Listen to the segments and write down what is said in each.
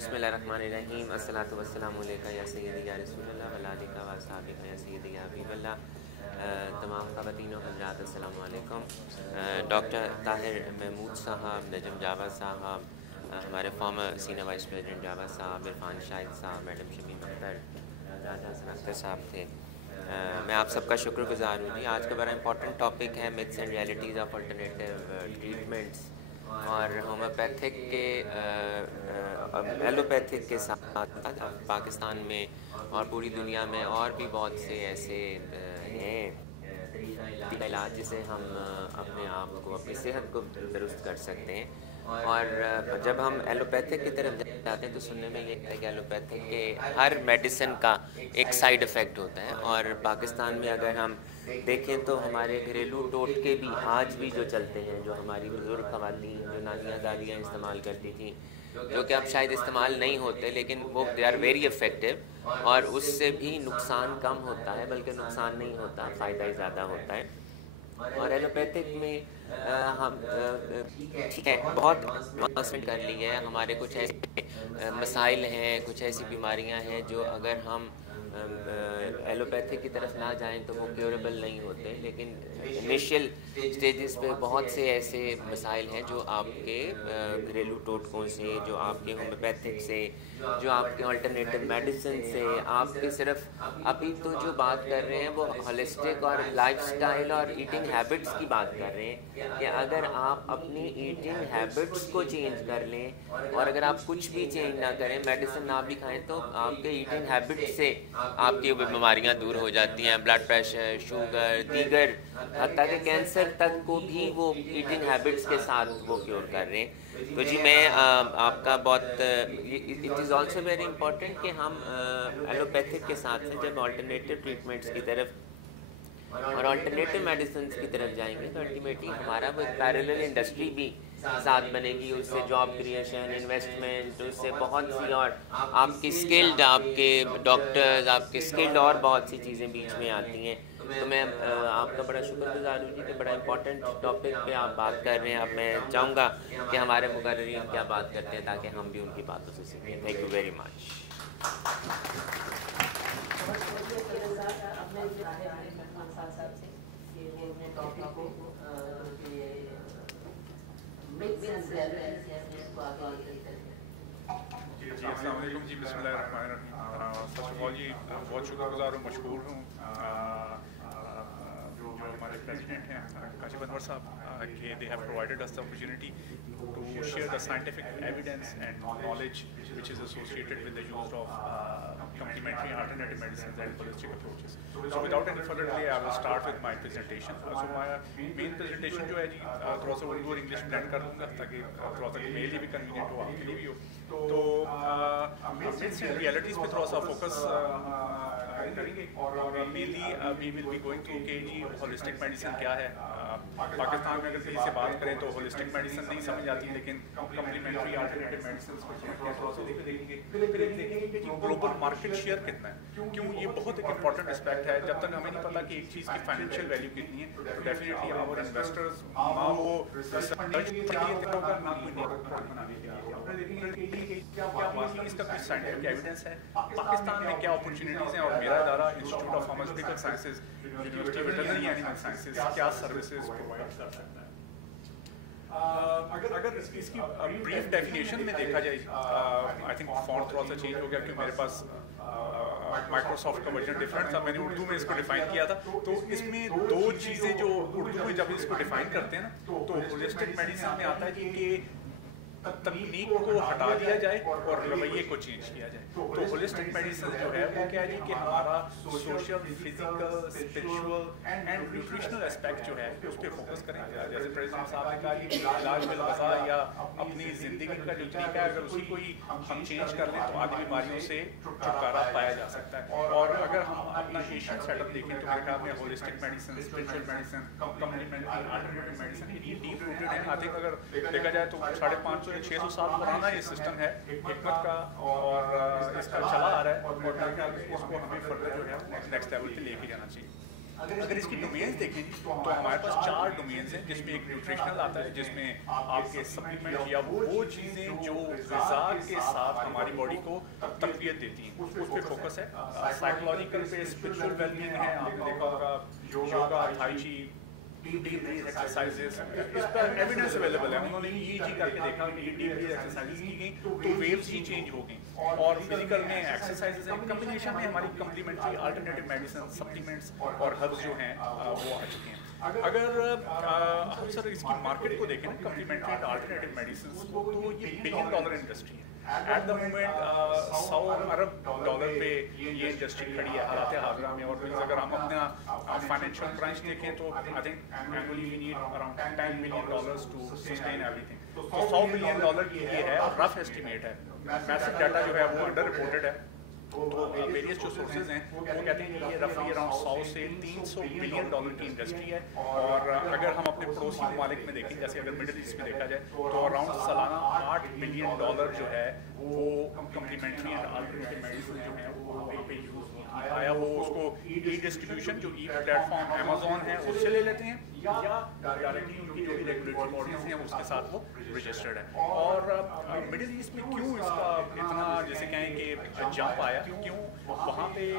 بسم اللہ الرحمن الرحیم الصلاۃ والسلام علیکہ یا سیدی یا رسول اللہ وعلی آلہ و اصحابہ یا سیدی یا حبیب اللہ۔ تمام خواتین و حضرات السلام علیکم۔ ڈاکٹر طاہر محمود صاحب، نجم جاوید صاحب، ہمارے former senior vice president Javed صاحب، عرفان شاہد صاحب، میڈم شمیم اختر، راجہ حسن اختر صاحب تھے۔ میں آپ سب کا شکر گزار ہوں جی۔ آج کا بڑا امپورٹنٹ ٹاپک ہے maths and realities of alternative treatments, اور ہومیوپیتھک کے ایلوپیتھک کے ساتھ پاکستان میں اور پوری دنیا میں اور بھی بہت سے ایسے ہیں طریقہ علاج جسے ہم اپنے آپ کو، اپنی صحت کو درست کر سکتے ہیں۔ اور جب ہم ایلوپیتھک کی طرف جاتے ہیں تو سننے میں یہ ہے کہ ایلوپیتھک کے ہر میڈیسن کا ایک سائیڈ افیکٹ ہوتا ہے، اور پاکستان میں اگر ہم دیکھیں تو ہمارے گھریلو ٹوٹکے بھی آج بھی جو چلتے ہیں، جو ہماری بزرگ خواتین، جو نانیاں دادیاں استعمال کرتی تھیں، جو کہ اب شاید استعمال نہیں ہوتے، لیکن وہ دے آر ویری افیکٹو، اور اس سے بھی نقصان کم ہوتا ہے، بلکہ نقصان نہیں ہوتا، فائدہ ہی زیادہ ہوتا ہے۔ اور ایلوپیتھک میں ہم ٹھیک ہے بہت ایڈوانسمنٹ کر لی ہے، ہمارے کچھ ایسے مسائل ہیں، کچھ ایسی بیماریاں ہیں جو اگر ہم ایلوپیتھک کی طرف نہ جائیں تو وہ کیوریبل نہیں ہوتے، لیکن انیشیل سٹیجز پہ بہت سے ایسے مسائل ہیں جو آپ کے گھریلو ٹوٹکوں سے، جو آپ کے ہومیوپیتھک سے، جو آپ کے آلٹرنیٹیو میڈیسن سے، آپ کے صرف ابھی تو جو بات کر رہے ہیں وہ ہولسٹک اور لائف سٹائل اور ایٹنگ ہیبٹس کی بات کر رہے ہیں، کہ اگر آپ اپنی ایٹنگ ہیبٹس کو چینج کر لیں، اور اگر آپ کچھ بھی چینج نہ کریں، میڈیسن نہ بھی کھائیں، تو آپ کے ایٹنگ ہیبٹ سے آپ کی بیماریاں دور ہو جاتی ہیں، بلڈ پریشر، شوگر، دیگر، حتیٰ کہ کینسر تک کو بھی وہ ایٹنگ ہیبٹس کے ساتھ وہ کیور کر رہے ہیں۔ تو جی میں آپ کا بہت it is also very important کہ ہم ایلوپیتھک کے ساتھ سے جب آلٹرنیٹیو ٹریٹمنٹس کی طرف اور آلٹرنیٹیو میڈیسنس کی طرف جائیں گے تو الٹیمیٹلی ہمارا وہ پیرلل انڈسٹری بھی ساتھ بنے گی، اس سے جاب کریشن، انویسٹمنٹ، اس سے بہت سی اور آپ کی اسکلڈ، آپ کے ڈاکٹرز، آپ کے اسکلڈ اور بہت سی چیزیں بیچ میں آتی ہیں۔ تو میں آپ کا بڑا شکر گزار ہوں جی کہ بڑا امپورٹنٹ ٹاپک پہ آپ بات کر رہے ہیں۔ اب میں چاہوں گا کہ ہمارے مقررین کیا بات کرتے ہیں تاکہ ہم بھی ان کی باتوں سے سیکھیں۔ Thank you very much. جی السلام علیکم جی، بسم اللہ الرحمن الرحیم۔ فرسٹ آف آل جی بہت شکر گزار ہوں، مشکور ہوں جو ہمارے پریزیڈنٹ ہیں کاشف انور صاحب، کہ they have provided us the opportunity to share the scientific evidence and knowledge which is associated with the use of complementary alternative medicines and holistic approaches. So without any further delay I will start with my presentation. So my main presentation جو ہے جی تھوڑا سا اردو اور English blend کر دوں گا تاکہ تھوڑا سا میل بھی کنوینئنٹ ہو، آپ کے لیے بھی ہو۔ تو میتھس اینڈ ریئلٹیز پہ تھوڑا سا فوکس کریں گے، اور mainly we will be going through کہ جی ہولسٹک میڈیسن کیا ہے۔ پاکستان میں اگر کسی سے بات کریں تو ہولسٹک میڈیسن نہیں سمجھ آتی، لیکن کمپلیمنٹری آلٹرنیٹیو میڈیسنس کو تھوڑا سا دیکھیں گے۔ پھر ایک دیکھیں گے کہ جی گلوبل مارکیٹ شیئر کتنا ہے، کیوں یہ بہت ایک امپورٹنٹ اسپیکٹ ہے۔ جب تک ہمیں نہیں پتا کہ ایک چیز کی فائنینشیل ویلیو کتنی ہے تو ڈیفینیٹلی آور انویسٹرز نہ وہ ریسرچ کے لیے ہوگا، نہ کوئی نیک بنانے کے لیے۔ دیکھیں گے کہ کیا واقعی اس کا کوئی سائنٹیفک ایویڈنس ہے، پاکستان میں کیا اپرچونیٹیز ہیں، اور میرا ادارہ institute of pharmaceutical sciences university veterinary animal sciences کیا سروسز پرووائڈ کر سکتا ہے۔ اگر اس کی بریف ڈیفینیشن میں دیکھا جائے، آئی تھنک فونٹ تھوڑا سا چینج ہو گیا کیونکہ میرے پاس مائکروسافٹ کا ورژن ڈفرینٹ تھا، میں نے اردو میں اس کو ڈیفائن کیا تھا۔ تو اس میں دو چیزیں جو اردو میں جب اس کو ڈیفائن کرتے ہیں نا تو ہولسٹک میڈیسن میں آتا ہے کہ تکنیک کو ہٹا دیا جائے اور رویے کو چینج کیا جائے۔ تو ہولسٹک میڈیسن جو ہے وہ کیا ہے کہ ہمارا social, physical, spiritual and nutritional aspect جو ہے اس پہ فوکس کریں۔ جیسے پریزیڈنٹ صاحب نے کہا کہ علاج بالغذا یا اپنی زندگی کا جو طریقہ ہے اگر اسی کو ہی ہم چینج کر لیں تو آدھی بیماریوں سے چھٹکارا پایا جا سکتا ہے۔ اور اگر ہم اپنا ایشین سیٹ اپ دیکھیں تو میرے خیال میں holistic medicine, spiritual medicine, complementary alternative medicine یہ ڈیپ روٹڈ ہیں۔ آئی تھنک اگر دیکھا جائے تو 550 سے 600 سال پرانا یہ سسٹم ہے حکمت کا، اور اس کا چلا آ رہا ہے، اور اس کو ہمیں فردر جو ہے نیکسٹ لیول پہ لے کے جانا چاہیے۔ اگر اس کی ڈومینز دیکھیں جی تو ہمارے پاس 4 ڈومینز ہیں، جس میں ایک نیوٹریشنل آتا ہے، جس میں آپ کے سپلیمنٹ یا وہ چیزیں جو غذا کے ساتھ ہماری باڈی کو تقویت دیتی ہیں اس پہ فوکس ہے. سائیکولوجیکل پہ اسپرچل ویل بینگ ہے، آپ نے دیکھا ہوگا یوگا، تھائی چی، ڈیپ بریتھ ایکسرسائزز، اس پر ایویڈنس اویلیبل ہے. انہوں نے EEG کر کے دیکھا کہ ڈیپ بریتھ ایکسرسائزز کی گئی تو ویوز ہی چینج ہو گئی. اور فزیکل میں ایکسرسائزز ہیں، کمبینیشن میں ہماری کمپلیمنٹری الٹرنیٹیو میڈیسن، سپلیمنٹس اور ہربس جو ہیں وہ آ چکے ہیں. اگر ہم سر اس کی مارکیٹ کو دیکھیں نا کمپلیمنٹری اینڈ الٹرنیٹیو میڈیسنس کو، تو یہ $1 بلین انڈسٹری ہے. ایٹ دا مومنٹ $100 ارب پہ یہ انڈسٹری کھڑی ہے حالات حاضرہ میں. اور اگر ہم اپنا فائنینشیل کرنچ دیکھیں تو I think only we need around $10 billion to sustain everything. تو $100 بلین کی یہ ہے اور رف ایسٹیمیٹ ہے. میسو ڈیٹا جو ہے وہ انڈر رپورٹڈ ہے. تو ویریس جو سورسز ہیں وہ کہتے ہیں کہ یہ رفلی اراؤنڈ $100 سے $300 بلین کی انڈسٹری ہے. اور اگر ہم اپنے پڑوسی ممالک میں دیکھیں، جیسے اگر مڈل ایسٹ میں دیکھا جائے تو اراؤنڈ سالانہ $8 بلین جو ہے وہ کمپلیمنٹری اینڈ الٹرنیٹیو میڈیسن جو ہیں وہ وہاں پہ یوز آیا. وہ اس کو ای ڈسٹریبیوشن جو ای پلیٹ فارم امیزون ہے اس سے لے لیتے ہیں، یا ڈائریکٹلی ان کی جو بھی ریگولیٹری باڈیز ہیں اس کے ساتھ وہ رجسٹرڈ ہے. اور مڈل ایسٹ میں کیوں اس کا اتنا جیسے کہیں کہ جمپ آیا، کیوں وہاں پہ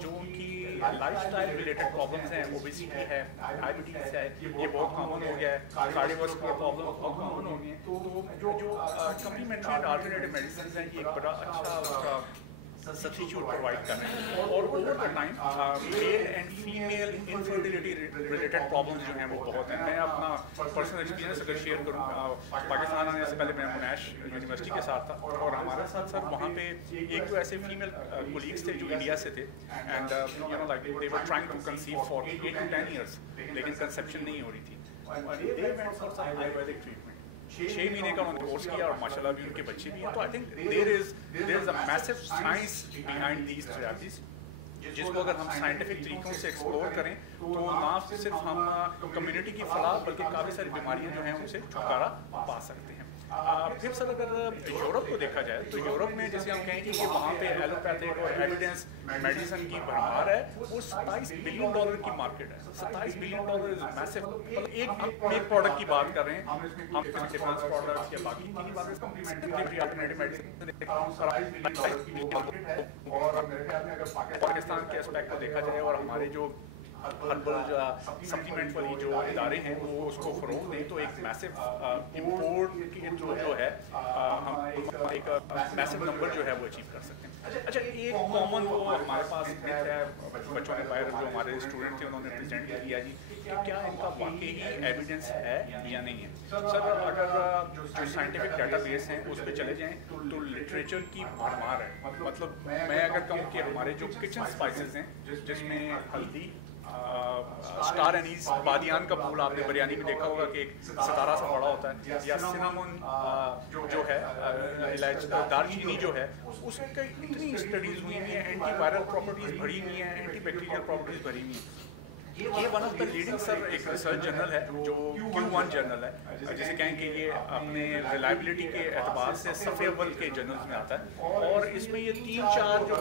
جو ان کی لائف اسٹائل ریلیٹڈ پرابلمس ہیں، اوبیسٹی ہے، ڈائبٹیز ہے، یہ بہت کامن ہو گیا ہے. کارڈیوواسکولر پرابلم بہت کامن ہو گئی ہیں. تو جو کمپلیمنٹری اینڈ الٹرنیٹیو میڈیسنز ہیں یہ ایک بڑا اچھا اس کا سبسٹیچیوٹ پرووائڈ کر رہے ہیں. اور over the time male and female infertility related problems جو ہیں وہ بہت ہیں. میں اپنا پرسنل ایکسپیرینس اگر شیئر کروں، پاکستان آنے سے پہلے میں منیش یونیورسٹی کے ساتھ تھا اور ہمارے ساتھ سر وہاں پہ ایک تو ایسے فیمیل کولیگس تھے جو انڈیا سے تھے، and you know like they were trying to conceive for 8 to 10 years, لیکن کنسیپشن نہیں ہو رہی تھی. They went for some Ayurvedic treatment. 6 مہینے کا انہوں نے کورس کیا اور ماشاء اللہ بھی ان کے بچے بھی ہیں. تو I think there is a میسو سائنس بیہائنڈ دیز تھراپیز، جس کو اگر ہم سائنٹیفک طریقوں سے ایکسپلور کریں تو نہ صرف ہم کمیونٹی کی فلاح بلکہ کافی ساری بیماریاں جو ہیں ان سے چھٹکارا پا سکتے ہیں. پھر سر اگر یورپ کو دیکھا جائے تو یورپ میں جیسے ہم کہیں کہ وہاں پہ ایلوپیتھک اور ایویڈنس میڈیسن کی بھرمار ہے. وہ $27 بلین کی مارکیٹ ہے. $27 بلین از میسو. ایک پروڈکٹ کی بات کر رہے ہیں ہم ڈیفنس پروڈکٹس یا باقی کی بات کمپلیمنٹری الٹرنیٹیو میڈیسن. اور میرے خیال میں اگر پاکستان کے اسپیکٹ کو دیکھا جائے اور ہمارے جو ہربل سپلیمنٹ والی جو ادارے ہیں وہ اس کو فروغ دیں تو ایک میسو امپورٹ کے تھرو جو ہے ہم ایک میسو نمبر جو ہے وہ اچیو کر سکتے ہیں. اچھا ایک کامن وہ ہمارے پاس ہے، بچوں نے باہر جو ہمارے اسٹوڈنٹ تھے انہوں نے پریزنٹ کیا جی کہ کیا ان کا واقعی ایویڈنس ہے یا نہیں ہے. سر اگر جو سائنٹیفک ڈیٹا بیس ہیں اس پہ چلے جائیں تو لٹریچر کی بھرمار ہے. مطلب میں اگر کہوں کہ ہمارے جو کچن اسپائسز ہیں جس میں ہلدی، اسٹار اینیز، بادیان کا پھول آپ نے بریانی میں دیکھا ہوگا کہ ایک ستارہ سا بڑا ہوتا ہے، یا سنامون جو ہے، دار چینی جو ہے، اس میں اتنی اسٹڈیز ہوئی ہیں، اینٹی وائرل پراپرٹیز بھری ہوئی ہیں، اینٹی بیکٹیریل پراپرٹیز بھری ہوئی ہیں. یہ ون آف دا لیڈنگ سر ایک ریسرچ جرنل ہے جو Q1 جرنل ہے، جسے کہیں کہ یہ اپنے ریلائبلٹی کے اعتبار سے صفحے اول کے جرنلز میں آتا ہے. اور اس میں یہ 3-4 جو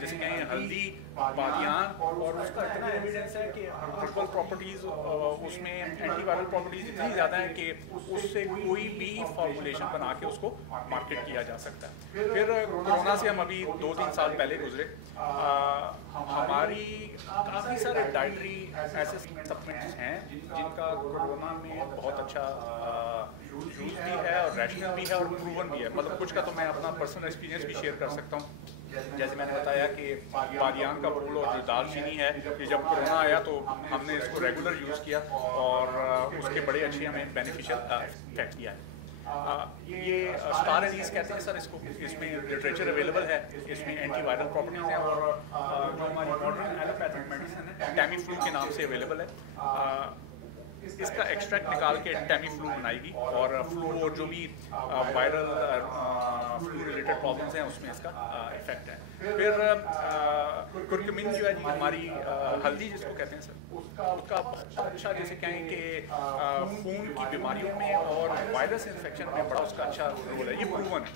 جیسے کہیں ہلدی، بادیان، اور اس کا اتنا ایویڈنس ہے کہ ہربل پراپرٹیز اس میں اینٹی وائرل پراپرٹیز اتنی زیادہ ہیں کہ اس سے کوئی بھی فارمولیشن بنا کے اس کو مارکیٹ کیا جا سکتا ہے. پھر کورونا سے ہم ابھی 2-3 سال پہلے گزرے، ہماری کافی سارے ڈائٹری ایسے سپلیمنٹس ہیں جن کا کورونا میں بہت اچھا یوز بھی ہے اور ریشنل بھی ہے اور پروون بھی ہے. مطلب کچھ کا تو میں اپنا پرسنل ایکسپیرینس بھی شیئر کر سکتا ہوں. جیسے میں نے بتایا کہ بادیان کا پھول اور جو دال چینی ہے، کہ جب کورونا آیا تو ہم نے اس کو ریگولر یوز کیا اور اس کے بڑے اچھے ہمیں بینیفیشیل افیکٹ کیا ہے. یہ اسٹار اینیز کہتے ہیں سر اس کو. اس میں لٹریچر اویلیبل ہے، اس میں اینٹی وائرل پراپرٹیز ہیں اور جو ہماری ماڈرن ایلوپیتھک میڈیسن ہے ٹیمی فلو کے نام سے اویلیبل ہے. اس کا ایکسٹریکٹ نکال کے ٹیمی فلو بنائے گی اور فلو اور جو بھی وائرل فلو ریلیٹڈ پرابلمس ہیں اس میں اس کا افیکٹ ہے. پھر کرکمن جو ہے جی ہماری ہلدی جس کو کہتے ہیں سر، اس کا اچھا جیسے کہیں کہ خون کی بیماریوں میں اور वायरस इन्फेक्शन में बड़ा उसका अच्छा रोल है, ये प्रूवन है।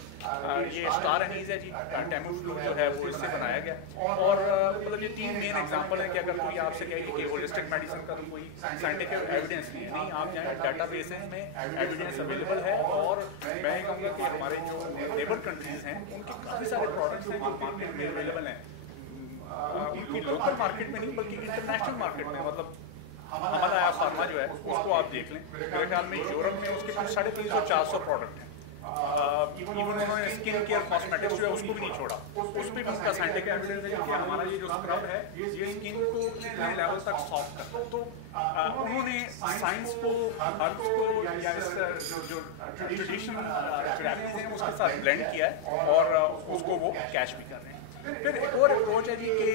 ये स्टार एनीज है जी, टेमीफ्लू जो है वो इससे बनाया गया। और मतलब ये 3 मेन एग्जांपल है कि अगर कोई आपसे कहे कि होलिस्टिक मेडिसिन का तो कोई साइंटिफिक एविडेंस नहीं है, नहीं, आप जाएँ डाटाबेस में एविडेंस अवेलेबल है। और मैं कहूँगा कि हमारे जो नेबर कंट्रीज़ हैं उनके काफ़ी सारे प्रोडक्ट्स हैं जो मार्केट में अवेलेबल हैं, उनकी लोकल मार्केट में नहीं बल्कि इंटरनेशनल मार्केट में। मतलब हमारा फार्मा जो है उसको आप देख लें, मेरे ख्याल में यूरोप में उसके कुछ 350-400 प्रोडक्ट हैं। इवन उन्होंने स्किन केयर कॉस्मेटिक्स जो है उसको भी नहीं छोड़ा, उस पर भी उसका साइंटिफिक एविडेंस है कि हमारा ये जो स्क्रब है ये स्किन को कितने लेवल तक सॉफ्ट करता है। तो उन्होंने साइंस को, हर्ब्स को या जो ट्रेडिशनल थेरेपीज हैं उसके साथ ब्लेंड किया है और उसको वो कैश भी कर रहे हैं। फिर एक और अप्रोच है जी कि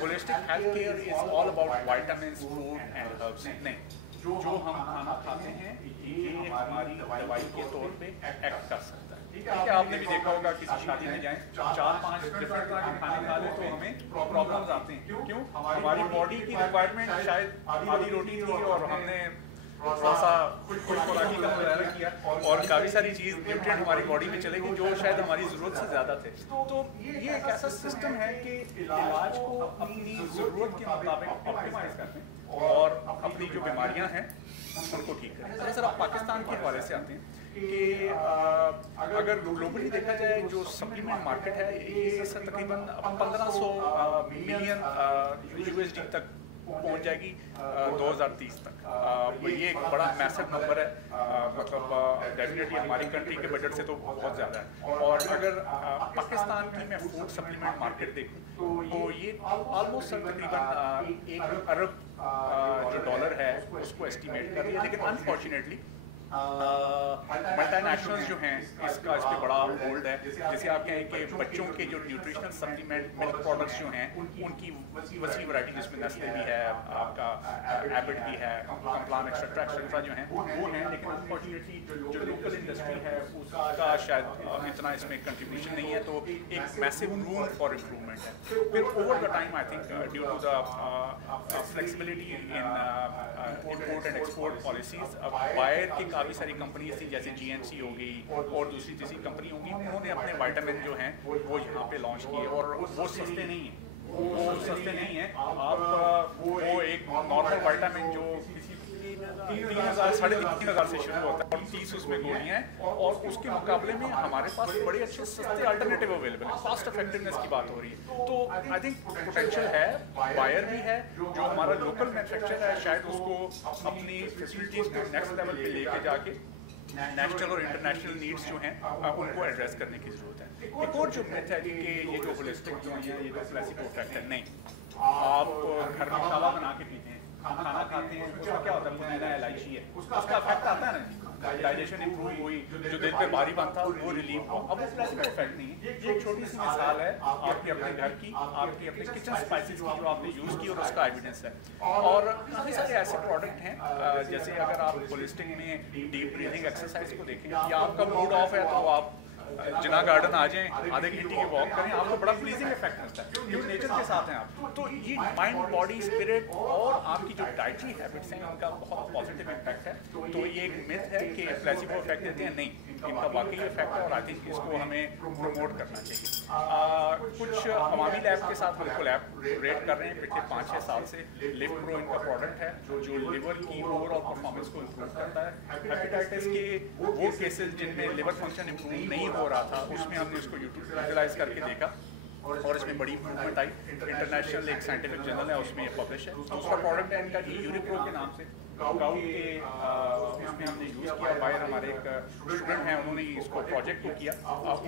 holistic health care is all about vitamins, food and herbs. नहीं, जो हम खाना खाते हैं ये हमारी दवाई के तौर पे एक्ट कर सकता है। ठीक है, आपने भी देखा होगा किसी शादी में जाएं, 4-5 डिफरेंट तरह के खाने खा लें तो हमें प्रॉब्लम्स आते हैं। क्यों? हमारी बॉडी की रिक्वायरमेंट शायद आधी रोटी थी और हमने थोड़ा सा कुछ खुराकी का मुजाहरा किया और काफ़ी सारी चीज़ न्यूट्रिएंट हमारी बॉडी में चले गई जो शायद हमारी ज़रूरत से ज़्यादा थे। तो ये एक ऐसा सिस्टम है कि इलाज को अपनी ज़रूरत के मुताबिक ऑप्टिमाइज करने और अपनी जो बीमारियां हैं उनको ठीक करें। अच्छा सर, आप पाकिस्तान के हवाले से आते हैं कि अगर ग्लोबली देखा जाए जो सप्लीमेंट मार्केट है ये सर तकरीबन 1500 मिलियन USD तक पहुंच जाएगी 2030 तक। ये एक बड़ा मैसिव नंबर है, मतलब डेफिनेटली हमारी कंट्री के बजट से तो बहुत ज़्यादा है। और अगर पाकिस्तान की मैं फूड सप्लीमेंट मार्केट देखूँ तो ये ऑलमोस्ट तकरीबन 1 अरब जो डॉलर है उसको एस्टिमेट कर रही है। लेकिन अनफॉर्चुनेटली मल्टीनेशनल्स जो हैं इसका इस पर बड़ा होल्ड है। जैसे आप कहें कि बच्चों के जो न्यूट्रिशनल सप्लीमेंट मिल्क प्रोडक्ट्स जो हैं उनकी वसी वैरायटी, जिसमें नेस्ले भी है, आपका एबिट भी है, कॉम्प्लान एक्सेट्रा जो हैं वो हैं। लेकिन अनफॉर्चुनेटली जो लोकल इंडस्ट्री है उसका शायद इतना इसमें कंट्रीब्यूशन नहीं है, तो एक मैसिव रूम फॉर इम्प्रूवमेंट है। फिर over the time I think due to the flexibility in import and export policies, buyer की काफ़ी सारी कंपनीज थी जैसे GNC हो गई और दूसरी तीसरी कंपनी होगी, उन्होंने अपने विटामिन जो हैं वो यहाँ पे लॉन्च किए और वो सस्ते नहीं हैं। वो सस्ते नहीं हैं। आप वो एक नॉर्मल विटामिन जो किसी 3,000 साढ़े 3,000 से शुरू होता है और 30 उसमें गोलियाँ हैं और उसके मुकाबले में हमारे पास बड़े अच्छे सस्ते अल्टरनेटिव अवेलेबल है। कॉस्ट इफेक्टिवनेस की बात हो रही है तो आई थिंक पोटेंशियल है, बायर भी है। जो हमारा लोकल मैन्युफैक्चरर है शायद उसको अपनी फैसिलिटीज़ को नेक्स्ट लेवल पे लेके जाके नेशनल और इंटरनेशनल नीड्स जो हैं उनको एड्रेस करने की ज़रूरत है। एक और जो मिथ है कि ये जो होलिस्टिक जो है ये जो प्लेसिबो इफेक्ट है, नहीं। आप घर में कावा बना के पीते हैं, हम खाना खाते हैं, उसमें क्या होता है, पुदीना इलायची है, उसका इफेक्ट आता है ना, डाइजेशन इंप्रूव हुई, जो दिल पे भारी बन था वो रिलीफ हुआ। अब वो प्लेसिबो इफेक्ट नहीं है, ये एक छोटी सी मिसाल है आपके अपने घर की, आपके अपने किचन स्पाइसेस की जो आपने यूज़ की और उसका एविडेंस है। और काफ़ी सारे ऐसे प्रोडक्ट हैं जैसे अगर आप होलिस्टिक में डीप ब्रीथिंग एक्सरसाइज को देखें या आपका मूड ऑफ है तो आप जिना गार्डन आ जाएं, आधे घंटे की वॉक करें, आपको बड़ा प्लीजिंग इफेक्ट मिलता है क्योंकि नेचर के साथ हैं आप। तो ये माइंड, बॉडी, स्पिरिट और आपकी जो डाइटरी हैबिट्स हैं उनका बहुत पॉजिटिव इम्पैक्ट है। तो ये एक मिथ है कि प्लेसिबो इफेक्ट देते हैं, नहीं, इनका वाकई इफेक्ट है और आई थिंक इसको हमें प्रमोट करना चाहिए। कुछ अवामी लैब के साथ हम कोलैबोरेट कर रहे हैं पिछले 5-6 साल से। लिफ्ट प्रो इनका प्रोडक्ट है जो लिवर की ओवरऑल परफॉर्मेंस को इम्प्रूव करता है। हेपेटाइटिस के वो केसेस जिनमें लिवर फंक्शन इम्प्रूव नहीं हो रहा था उसमें हमने उसको यूटिलाइज करके देखा और इसमें बड़ी इम्प्रूवमेंट आई। इंटरनेशनल एक साइंटिफिक जर्नल है उसमें ये पब्लिश है। दूसरा प्रोडक्ट है इनका यूरिप्रो के नाम से, गाउट के उसमें हमने यूज़ किया। बायर हमारे एक स्टूडेंट हैं उन्होंने इसको प्रोजेक्ट को किया,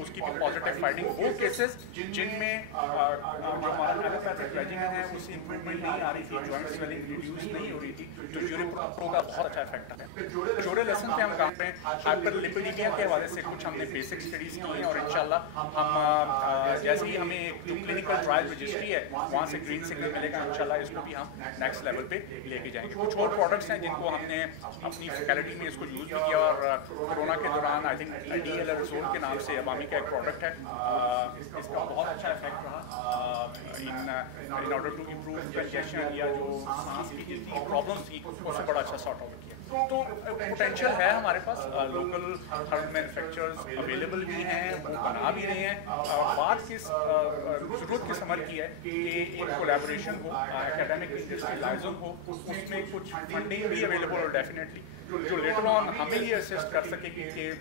उसकी भी पॉजिटिव फाइंडिंग। वो केसेस जिनमें जो हमारा एलोपैथिक रेजिमेन है उससे इम्प्रूवमेंट नहीं आ रही थी, जॉइंट स्वेलिंग रिड्यूस नहीं हो रही थी, तो यूरिप्रो का बहुत अच्छा इफेक्ट है। जोड़े लेसन पे हम काम पे हाइपरलिपिडीमिया के हवाले से कुछ हमने बेसिक स्टडीज़ की हैं और इंशाल्लाह हम जैसे ही हमें जो क्लिनिकल ट्रायल रजिस्ट्री है वहाँ से ग्रीन सिग्नल मिलेगा, इंशाल्लाह इसको भी हम नेक्स्ट लेवल पे लेके जाएंगे। कुछ और प्रोडक्ट्स हैं जिनको हमने अपनी फैकल्टी में इसको यूज़ भी किया और कोरोना के दौरान आई थिंक DLR रिजोर्ट के नाम से अवामी का एक प्रोडक्ट है, इसका बहुत अच्छा इफेक्ट रहा in order to improve congestion या जो सांस की जितनी प्रॉब्लम्स थी उससे बड़ा अच्छा सॉर्ट आउट किया। تو پوٹینشیل ہے ہمارے پاس, لوکل ہرب مینوفیکچررز اویلیبل بھی ہیں, وہ بنا بھی رہے ہیں. بات کس ضرورت کس عمل کی ہے کہ ایک کولیبوریشن ہو, اکیڈمک انڈسٹریلائزنگ ہو, اس میں کچھ فنڈنگ بھی اویلیبل ہو ڈیفینیٹلی, جو لیٹر آن ہمیں یہ اسسٹ کر سکے کہ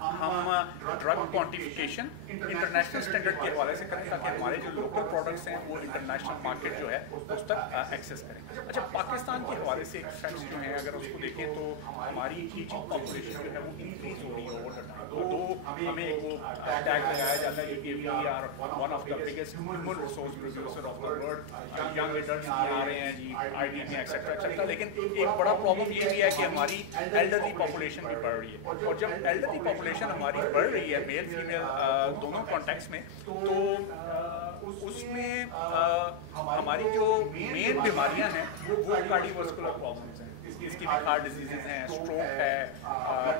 ہم ڈرگ کوانٹیفیکیشن انٹرنیشنل اسٹینڈرڈ کے حوالے سے کریں تاکہ ہمارے جو لوکل پروڈکٹس ہیں وہ انٹرنیشنل مارکیٹ جو ہے اس تک ایکسیس کریں. اچھا, پاکستان کے حوالے سے فیکٹس جو ہیں اگر اس کو دیکھیں تو ہماری ایجنگ پاپولیشن جو ہے وہ انکریز ہو رہی ہے اوور ٹائم. تو ہمیں ایک وہ ٹیگ لگایا جاتا ہے کہ we are one of the biggest human resource producer of the world, young adults آ رہے ہیں جی آئی ٹی میں ایکسیٹرا ایکسیٹرا. لیکن ایک بڑا پرابلم یہ بھی ہے کہ ہماری ایلڈرلی پاپولیشن بھی بڑھ رہی ہے, اور جب ایلڈرلی پاپولیشن ہماری بڑھ رہی ہے میل فیمیل دونوں کانٹیکس میں, تو اس میں ہماری جو مین بیماریاں ہیں وہ کارڈیوواسکولر پرابلمس ہیں, اس کی بھی ہارٹ ڈیزیزز ہیں, اسٹروک ہے,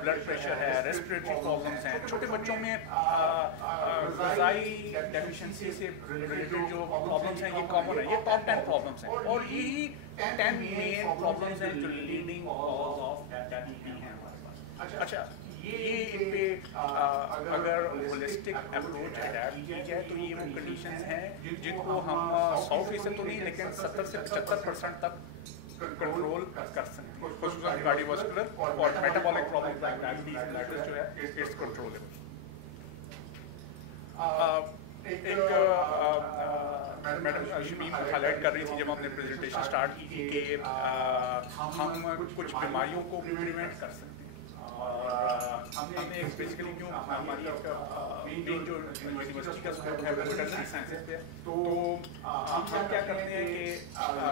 بلڈ پریشر ہے, ریسپریٹری پرابلمس ہیں. چھوٹے بچوں میں غذائی ڈیفیشنسی سے ریلیٹڈ جو پرابلمس ہیں یہ کامن ہے, یہ ٹاپ 10 پرابلمس ہیں, اور یہی 10 مین پرابلمس ہیں جو لیڈنگ کاز آف ڈیتھ ہیں ہمارے پاس. اچھا, یہ ان پہ اگر ہولسٹک اپروچ اڈیپٹ کی جائے تو یہ وہ کنڈیشنز ہیں جن کو ہم 100% تو نہیں لیکن 70 سے 75% تک کنٹرول کر سکتے ہیں, خصوصاً کارڈیوواسکولر اور میٹابولک پرابلم لائک ڈائبٹیز جو ہے اٹس کنٹرولبل. ایک میڈم شمیم ہائی لائٹ کر رہی تھی جب ہم نے پریزنٹیشن اسٹارٹ کی تھی کہ ہم کچھ بیماریوں کو پریونٹ کر سکتے ہیں, اور ہم نے ایک بیسیکلی کیوں ہماری مین جو یونیورسٹی کا اسکوپ ہے وہ ویٹرنری سائنسز پہ, تو ہم کیا کرتے ہیں کہ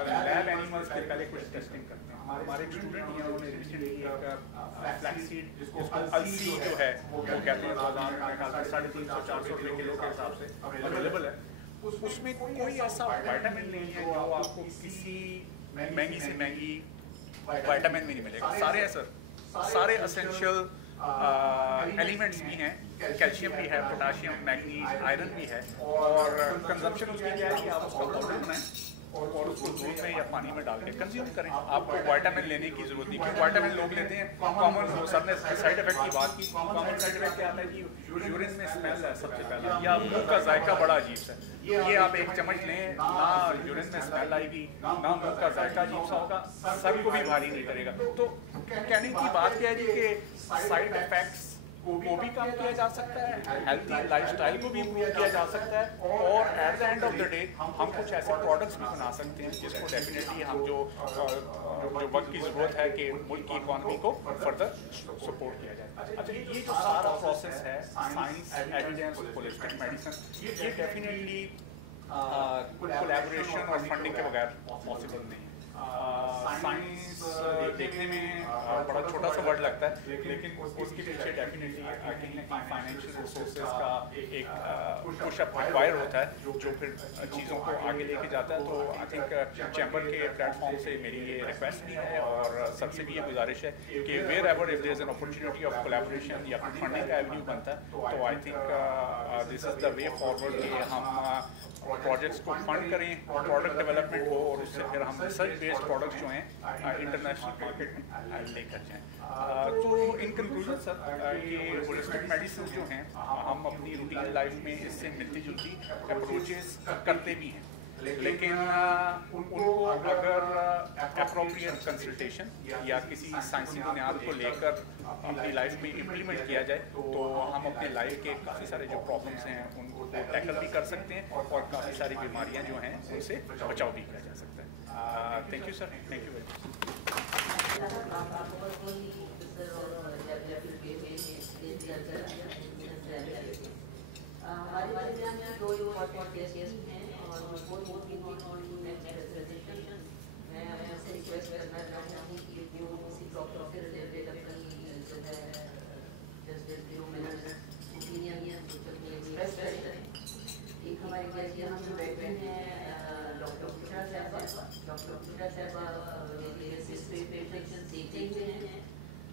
لیب اینیملس کے پہلے کچھ ٹیسٹنگ کرتے ہیں. ہمارے ایک اسٹوڈنٹ ہیں, انہوں نے ریسنٹلی ایک فلیکس سیڈ جس کو السی جو ہے وہ کہتے ہیں بازار میں 350-400 روپے کلو کے حساب سے اویلیبل ہے. اس میں کوئی ایسا وائٹامن نہیں ہے جو آپ کو کسی مہنگی سے مہنگی وائٹامن میں نہیں ملے گا. سارے ہیں سر, سارے اسینشیل ایلیمنٹس بھی ہیں, کیلشیم بھی ہے, پوٹاشیم, میگنیز, آئرن بھی ہے, اور کنزمپشن اس کی کیا ہے کہ آپ اس کا پاؤڈر بنائیں اور اس کو دودھ میں یا پانی میں ڈال کے کنزیوم کریں. آپ کو وائٹامن لینے کی ضرورت نہیں, کیونکہ وائٹامن لوگ لیتے ہیں کامن. سر نے سائڈ افیکٹ کی بات کی, کامن سائڈ افیکٹ کیا آتا ہے کہ یورین میں اسمیل ہے سب سے پہلا, یا منہ کا ذائقہ بڑا عجیب سا ہے. یہ آپ ایک چمچ لیں, نہ یورین میں اسمیل آئے گی, نہ منہ کا ذائقہ عجیب سا ہوگا, سر کو بھی بھاری نہیں کرے گا. تو کہنے کی بات کیا ہے جی کہ سائڈ افیکٹس کو بھی کم کیا جا سکتا ہے, ہیلتھی لائف اسٹائل کو بھی امپروو کیا جا سکتا ہے, اور at the end of the day ہم کچھ ایسے پروڈکٹس بھی بنا سکتے ہیں جس کو ڈیفینیٹلی ہم جو وقت کی ضرورت ہے کہ ملک کی اکانومی کو فردر سپورٹ کیا جائے. اچھا, یہ جو سارا پروسیس ہے سائنس, ایویڈینس, ہولسٹک میڈیسن, یہ ڈیفینیٹلی کولیبوریشن اور فنڈنگ کے بغیر پاسبل نہیں ہے. سائنس دیکھنے میں بڑا چھوٹا سا ورڈ لگتا ہے, لیکن اس کے پیچھے ڈیفینیٹلی کہیں نہ کہیں فائنینشیل ریسورسز کا ایک پش اپ ریکوائر ہوتا ہے جو پھر چیزوں کو آگے لے کے جاتا ہے. تو آئی تھنک چیمبر کے پلیٹ فارم سے میری یہ ریکویسٹ بھی ہے اور سب سے بھی یہ گزارش ہے کہ where ever if there is an opportunity of collaboration یا پھر فنڈنگ کا ایونیو بنتا ہے تو I think this is the way forward کہ ہم پروجیکٹس کو فنڈ کریں, پروڈکٹ ڈیولپمنٹ ہو, اور اس سے پھر ہم ریسرچ بیسڈ پروڈکٹس جو ہیں انٹرنیشنل مارکیٹ میں لے کر جائیں. تو ان کنکلوژن سر یہ ہولسٹک میڈیسنز جو ہیں ہم اپنی روٹین لائف میں اس سے ملتی جلتی اپروچز کرتے بھی ہیں, لیکن ان کو اگر اپروپریٹ کنسلٹیشن یا کسی سائنسی بنیاد کو لے کر اپنی لائف میں امپلیمنٹ کیا جائے تو ہم اپنی لائف کے کافی سارے جو پرابلمس ہیں ان کو ٹیکل بھی کر سکتے ہیں, اور کافی ساری بیماریاں جو ہیں ان سے بچاؤ بھی کیا جا سکتا ہے. Thank you sir, thank you very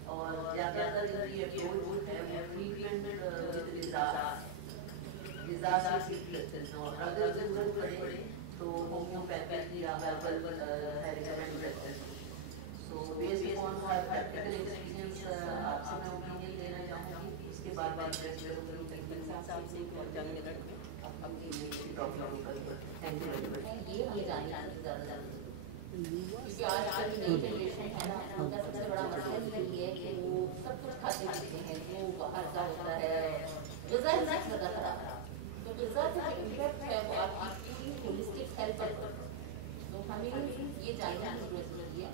اور زیادہ تر یہ اپروچ ہے ٹریٹمنٹ غذا سے سیکھ سکتے ہیں, اور اگر ضرورت پڑے تو ہومیوپیتھی یا ہربل ہے ریکمینڈ کرتے ہیں. سو based upon her practical experience आपसे मैं opinion लेना चाहूँगी, इसके बाद साहब से और जानने लगे अपनी थैंक यू वेरी मच। ये जानना ज़्यादा क्योंकि आज की नई जनरेशन है ना, उनका सबसे बड़ा मसला ये है कि वो सब कुछ खाते पीते हैं, वो बाहर का होता है, ग़िज़ा ज़्यादा खराब, तो ग़िज़ा का इम्पैक्ट है वो आपकी पूरी होलिस्टिक हेल्थ पर। तो हमें ये जानना ज़रूरी है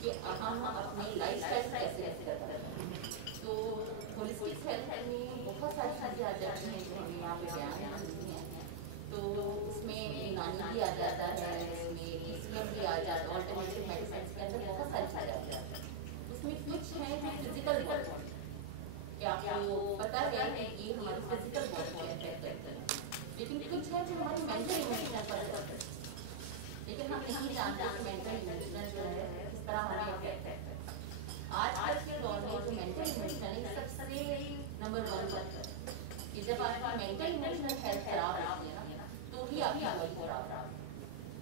कि हम अपने लाइफस्टाइल कैसे करते हैं। तो होलिस्टिक हेल्थ में बहुत सारी चीज़ें आ जाती हैं जो हमें यहाँ पे बयान नहीं है, तो उसमें यूनानी भी आ जाता है, इसमें ईसीएम भी आ जाता है, ऑल्टरनेटिव मेडिसिन के अंदर बहुत सारी चीज़ें आ जाती हैं। उसमें कुछ है फिजिकल बॉडी, क्या आपको पता है कि ये हमारी फिजिकल बॉडी को इफेक्ट करते हैं, लेकिन कुछ है जो हमारी मेंटल इमोशनल पर करते हैं, लेकिन हम नहीं जानते कि मेंटल इमोशनल जो है किस तरह हमें अफेक्ट करता है। आज के दौर में जो मेंटल इमोशनल है सबसे नंबर 1 पर है कि जब आपका मेंटल इमोशनल हेल्थ खराब है ना तो ही आपकी बॉडी खराब है।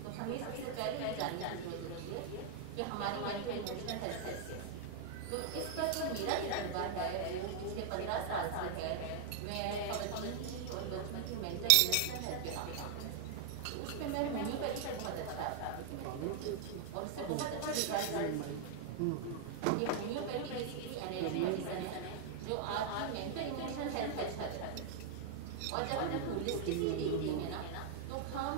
तो हमें सबसे पहले ये जानने की जरूरत है कि हमारी मेंटल इमोशनल हेल्थ कैसे है। तो इस पर जो मेरा तजुर्बा है वो पिछले 15 साल से है, मैं खवातीन और बच्चों की मेंटल इमोशनल हेल्थ पे काम करती हूँ। तो उस पर मैं होम्योपैथी का बहुत अच्छा आता और उससे बहुत अच्छा रिजल्ट है। ये होम्योपैथी बेसिकली एनर्जी मेडिसिन है जो आज मेंटल इमोशनल हेल्थ अच्छा करता है। और जब हम होलिस्टिकली देखते हैं ना तो हम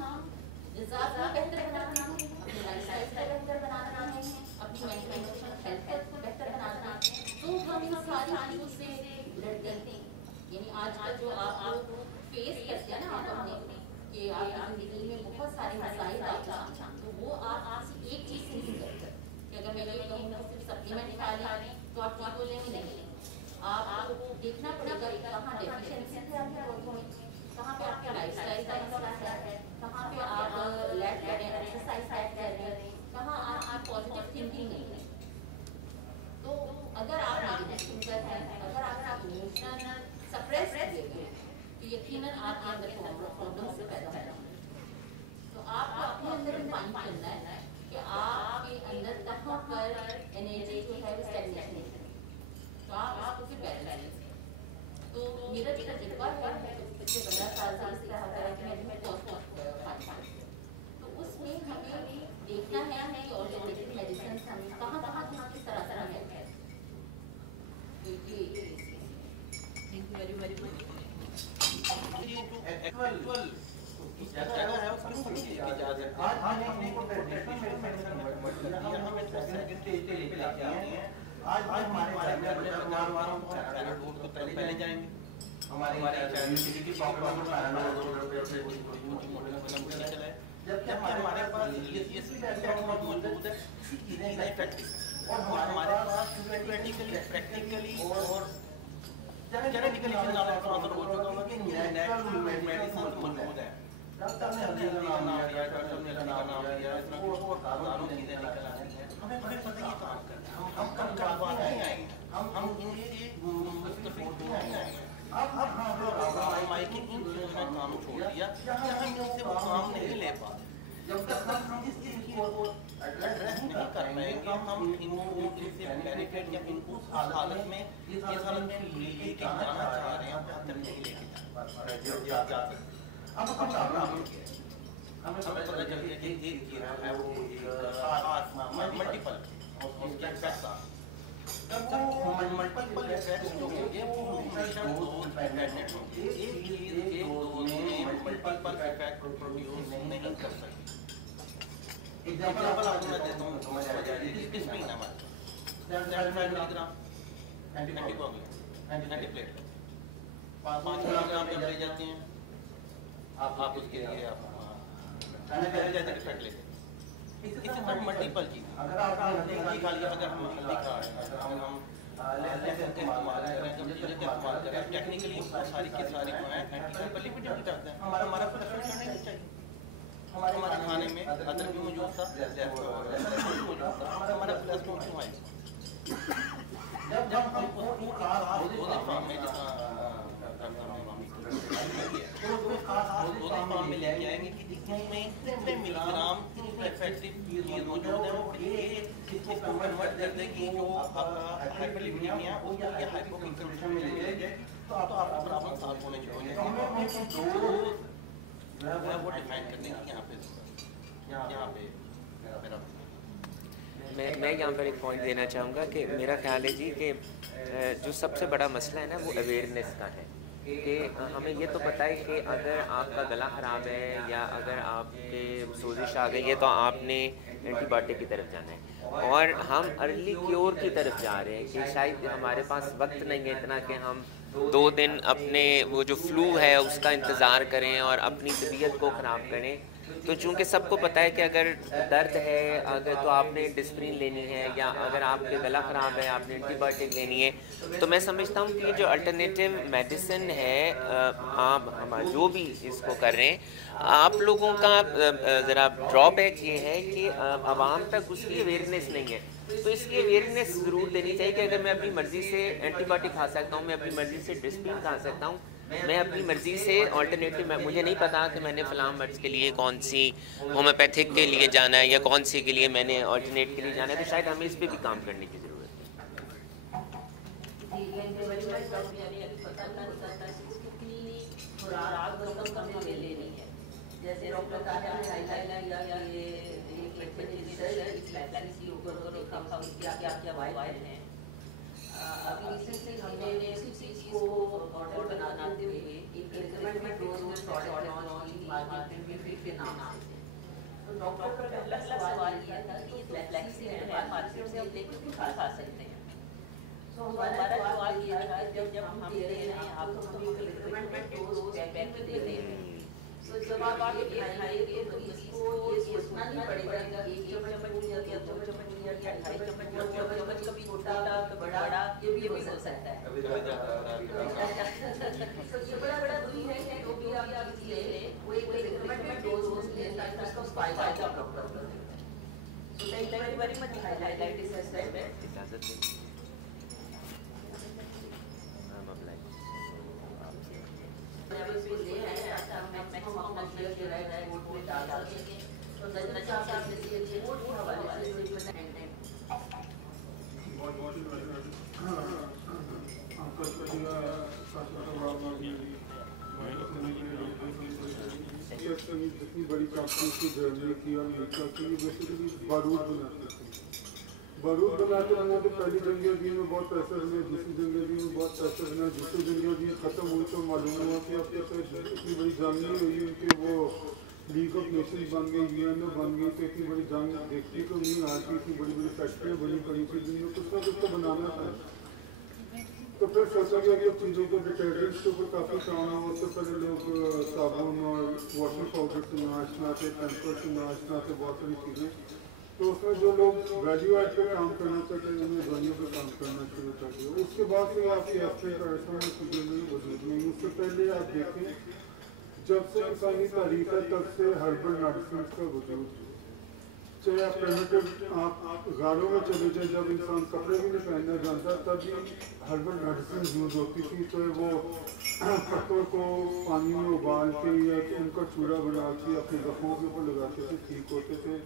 ग़िज़ा को बेहतर बनाना है, अपनी लाइफस्टाइल को बेहतर बनाना है, अपनी मेंटल इमोशनल हेल्थ को बेहतर बनाना है, तो हम इन सारी चीज़ों से लड़ते हैं। यानी आजकल जो आप फेस करते हैं ना आप अपने कि आपकी ज़िंदगी में बहुत सारे मसाइल आते हैं, तो वो आप एक चीज़ से नहीं करते कि अगर मैं ये कहूँ कि सिर्फ सप्लीमेंट खा लें तो आप ठीक हो जाएंगे, नहीं। आपको देखना पड़ेगा कि कहाँ डेफिशिएंसी है आपकी बॉडी में, कहाँ पे आपका लाइफस्टाइल का मसला है, कहाँ पे आप लैक कर रहे हैं, एक्सरसाइज लैक कर रहे हैं, कहाँ आप पॉजिटिव थिंकिंग नहीं है। तो अगर आप नेगेटिव थिंकर हैं, अगर आप इमोशनल सप्रेस हुए हैं तो यकीनन आपके अंदर प्रॉब्लम से पैदा होगा। तो आपको अपने अंदर फाइंड करना है कि आपके अंदर कहाँ पर एनर्जी जो है वो स्टैग्नेशन है, तो आप उसको फिर बैलेंस करें। तो मेरा जो तजुर्बा है पिछले 15 साल से इस तरह का है कि मैं पोस्ट तो उसमें हमें देखना है कि ऑल्टरनेटिव मेडिसिन हमें कहाँ किस तरह है। तो ये थैंक यू वेरी मच। ये जो एक्चुअल जगह है उसमें सभी चीज़ की इजाज़त है। आज हमने को ट्रेडिशनल मेडिसिन हम इसको सेकंड स्टेज पे लेके आते हैं। आज हमारे परिवार वालों को पैराडोल तो पहले जाएंगे, हमारे इम्यूनिटी की प्रॉब्लम में पैराडोल से कुछ मोटे कदम चलाए, जबकि हमारे पास ये सभी मौजूद है, चीज़ें इफेक्टिव और हमारे पास प्रैक्टिकली और जेनेटिकली ट्रांसफर हो चुका है कि नेचुरल मेडिसिन मौजूद है। डॉक्टर ने हल्दी का नाम लिया, डॉक्टर ने का नाम लिया, इसको हजारों चीज़ें निकल आती हैं, हमें पता ये काम करना है, हम करवा नहीं आएंगे, हम इनसे मुस्तफीद नहीं आएंगे। अब हम लोग माइक इन चीज़ों में काम छोड़ दिया, जहाँ हम इनसे वो काम नहीं ले पाते। जब तक हम इस चीज़ की एड्रेस नहीं कर पाएंगे, हम इनसे बेनिफिट या इनको हालत में इस हालत में लेके जाना चाह रहे हैं, तब तक नहीं लेके जा सकते। अब हम हमें पता चल गया कि एक कीड़ा है वो मल्टीपल उसके इफेक्ट्स जब वो मल्टीपल इफेक्ट्स जो होंगे वो हमेशा डोज डिपेंडेंट होंगे। एक चीज़ एक डोज में मल्टीपल इफेक्ट प्रोड्यूस नहीं कर सकती। एग्जांपल आपको मैं देता हूँ, समझ आ जाएगी। एस्पिरिन हमारे 75 मिलीग्राम एंटीकोगुलेंट एंटीप्लेटलेट 5 मिलीग्राम जब ले जाते हैं आप उसके लिए आप इफेक्ट लेते हैं। इससे हम मल्टीपल चीज़ अगर आप हल्दी खा लिया, अगर हम हल्दी खा रहे हैं, अगर हम लहसुन के इस्तेमाल कर रहे हैं, जब चीज़ें के इस्तेमाल कर रहे हैं, टेक्निकली सारी की सारी जो है एंटीकोगुलेंट करते हैं। हमारा प्रेफरेंस नहीं चाहिए। हमारे खाने में अदरक भी मौजूद था, लहसुन मौजूद था, हमारा कोलेस्ट्रॉल क्यों आएगा? जब हम उसको फॉर्म में फॉर्म में लेके आएंगे कि इसमें इतने मिलीग्राम इफेक्टिव चीज मौजूद है वो ये इसको कन्वर्ट कर दे कि जो आपका हाइपरलिपिडेमिया वो या हाइपोपिग्मेंटेशन में ले जाए तो आपका प्रॉब्लम सॉल्व होने चाहिए। तो वो डिफाइन करने की यहाँ पे मेरा मैं यहाँ पर एक पॉइंट देना चाहूँगा कि मेरा ख्याल है जी कि जो सबसे बड़ा मसला है ना वो अवेयरनेस का है कि हमें ये तो पता है कि अगर आपका गला ख़राब है या अगर आपके सोजिश आ गई है तो आपने एंटीबायोटिक की तरफ जाना है, और हम अर्ली क्योर की तरफ जा रहे हैं कि शायद हमारे पास वक्त नहीं है इतना कि हम 2 दिन अपने वो जो फ्लू है उसका इंतज़ार करें और अपनी तबीयत को ख़राब करें। तो चूँकि सबको पता है कि अगर दर्द है अगर तो आपने डिस्प्रिन लेनी है, या अगर आपके गला ख़राब है आपने एंटीबायोटिक लेनी है। तो मैं समझता हूँ कि जो अल्टरनेटिव मेडिसिन है आप हम जो भी इसको कर रहे हैं, आप लोगों का ज़रा ड्रॉबैक ये है कि आवाम तक उसकी अवेयरनेस नहीं है। तो इसकी अवेयरनेस ज़रूर देनी चाहिए कि अगर मैं अपनी मर्ज़ी से एंटीबायोटिक खा सकता हूँ, मैं अपनी मर्ज़ी से डिस्प्रिन खा सकता हूँ, मैं अपनी मर्ज़ी से ऑल्टरनेटिव, मुझे नहीं पता कि मैंने फ़लाँ मर्ज़ के लिए कौन सी होम्योपैथिक के लिए जाना है या कौन सी के लिए मैंने ऑल्टरनेट के लिए जाना है, तो शायद हमें इस पर भी काम करने की ज़रूरत है। जैसे डॉक्टर का क्या वाइल है। अभी रिसेंटली हमने इसी चीज़ को बॉटल बनाते हुए एक रिकमेंडेड डोज में प्रोडक्ट लॉन्च की मार्केट में फिर के नाम आते हैं। तो डॉक्टर का पहला सवाल ये था कि फ्लेक्सी है मार्केट से हम लेकर भी खा सकते हैं। तो हमारा सवाल ये था जब हम दे रहे हैं आपको तो रिकमेंडेड डोज पैक दे रहे हैं, तो जब आप आगे खाएंगे तो इसको ये सोचना नहीं पड़ेगा कि 1 चम्मच या 2 चम्मच या 2.5 चम्मच या 4 चम्मच कभी छोटा तो बड़ा ये भी हो सकता है। तो ये बड़ा दूरी है कि जो भी आप ले लें वो एक रिकमेंडेड डोज लें ताकि उसका फायदा डॉक्टर को मिले। So thank you very much. Highlight this aspect. इजाज़त दें। जितनी बड़ी कंपनी की जर्मनी की और अमेरिका की बेसिकली बारूद बनाते थे। बारूद बनाते पहली जंग में बहुत पैसा बना, दूसरी जंग में बहुत पैसा बना, दूसरी जंग खत्म हुई तो मालूम हुआ कि अब तक इतनी बड़ी जंग नहीं हुई उनके वो लीग ऑफ नेशंस बन गई, यूएनओ बन गई, तो इतनी बड़ी जंग देखने को नहीं आ रही, इतनी बड़ी बड़ी फैक्ट्रियाँ बनी पड़ी थी जिनमें कुछ ना कुछ तो बनाना था। तो फिर सोचा गया कि चीज़ों को डिटर्जेंट्स के ऊपर काफ़ी काम है। उससे पहले लोग साबुन और वॉशिंग पाउडर से नाचना थे, पैम्पर से नाचना थे, बहुत सारी चीज़ें। तो उसमें जो लोग वैल्यू एड पर काम करना चाहते हैं उन्हें दवाइयों पर काम करना शुरू कर दिया। उसके बाद से आपकी चीज़ों में वजूद नहीं। उससे पहले आप देखें जब से इंसानी तारीख है तब से हर्बल मेडिसिन का वजूद है। चाहे आप प्रिमिटिव आप गाड़ों में चले जाए, जब इंसान कपड़े भी नहीं पहनना जानता तब भी हर्बल मेडिसिन यूज होती थी। तो वो पत्तों को पानी में उबाल के या उनका चूड़ा बना के अपने जख्मों के ऊपर लगाते थे, ठीक होते थे।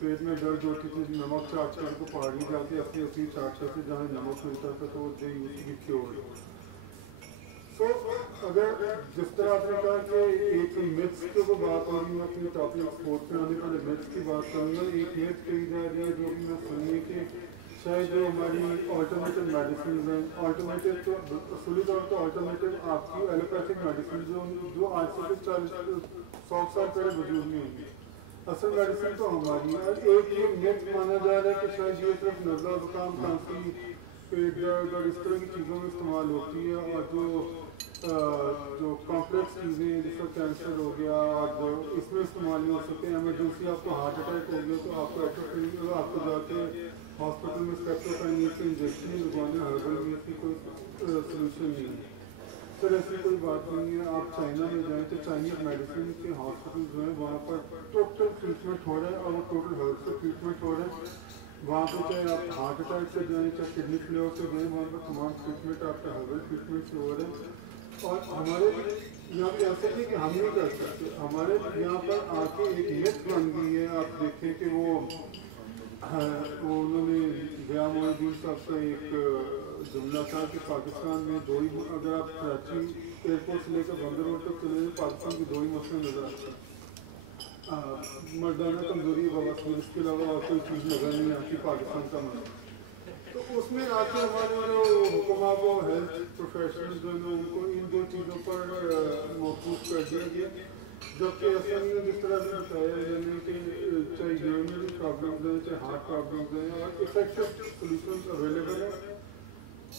पेट में दर्द होती थी, नमक चाट कर को पहाड़ी जाके अपनी अपनी चाटते थे जहाँ नमक मिलता था, तो वो उसकी क्योर। तो अगर जिस तरह आपने कहा कि एक मिथ्स की वो बात हो रही है, अपनी टॉपिक स्पोर्ट में आने वाले मिथ्स की बात करूँगा। एक मिथ कही जा रही है जो कि मैं सुनिए कि शायद जो हमारी ऑल्टरनेटिव मेडिसिन हैं, ऑल्टरनेटिव तो असली तौर पर ऑल्टरनेटिव आपकी एलोपैथिक मेडिसिन जो आज से 100 साल पहले वजूद में होंगी, असल मेडिसिन तो हमारी है। और एक ये मिथ माना जा रहा है कि शायद ये सिर्फ नज़ला जुकाम खांसी पेट दर्द और इस तरह की चीज़ों में इस्तेमाल होती है, और जो कॉम्प्लेक्स चीज़ें जैसे कैंसर हो गया और जो इसमें इस्तेमाल नहीं हो सकते। एमरजेंसी आपको हार्ट अटैक हो गया तो आपको जाके हॉस्पिटल में स्टेप्टोकाइनेस के इंजेक्शन लगवाने हर्बल में इसकी कोई सोल्यूशन नहीं है। सर ऐसी कोई बात नहीं है। आप चाइना में जाएँ तो चाइनीज़ मेडिसिन के हॉस्पिटल जो है वहाँ पर टोटल ट्रीटमेंट हो रहा है, और वो टोटल हर्ब से ट्रीटमेंट हो रहा है। वहाँ पर चाहे आप हार्ट अटैक से जाएँ, चाहे किडनी फेलियर से जाएँ, वहाँ पर तमाम ट्रीटमेंट आपका हर्बल ट्रीटमेंट से हो रहा है। اور ہمارے یہاں پہ ایسا نہیں کہ ہم نہیں کر سکتے. ہمارے یہاں پر آ کے ایک مت بن گئی ہے. آپ دیکھیں کہ وہ انہوں نے ضیاء الدین صاحب کا ایک جملہ تھا کہ پاکستان میں دو ہی, اگر آپ کراچی ایئرپورٹ سے لے کر بندر روڈ تک چلے جائیں پاکستان کے دو ہی مسئلے نظر آتے ہیں, مردانہ کمزوری بواسیر, اس کے علاوہ اور کوئی چیز نظر نہیں آتی پاکستان کا مسئلہ. تو اس میں آ کے ہمارے جو حکماں و ہیلتھ پروفیشنل جو ہیں ان کو ان دو چیزوں پر موقوف کر دیا گیا, جبکہ ایسا نہیں ہے جس طرح سے بتایا یعنی کہ چاہے یورینری پرابلمز ہیں, چاہے ہارٹ پرابلمز ہیں, اور افیکٹو سولوشنز اویلیبل ہیں.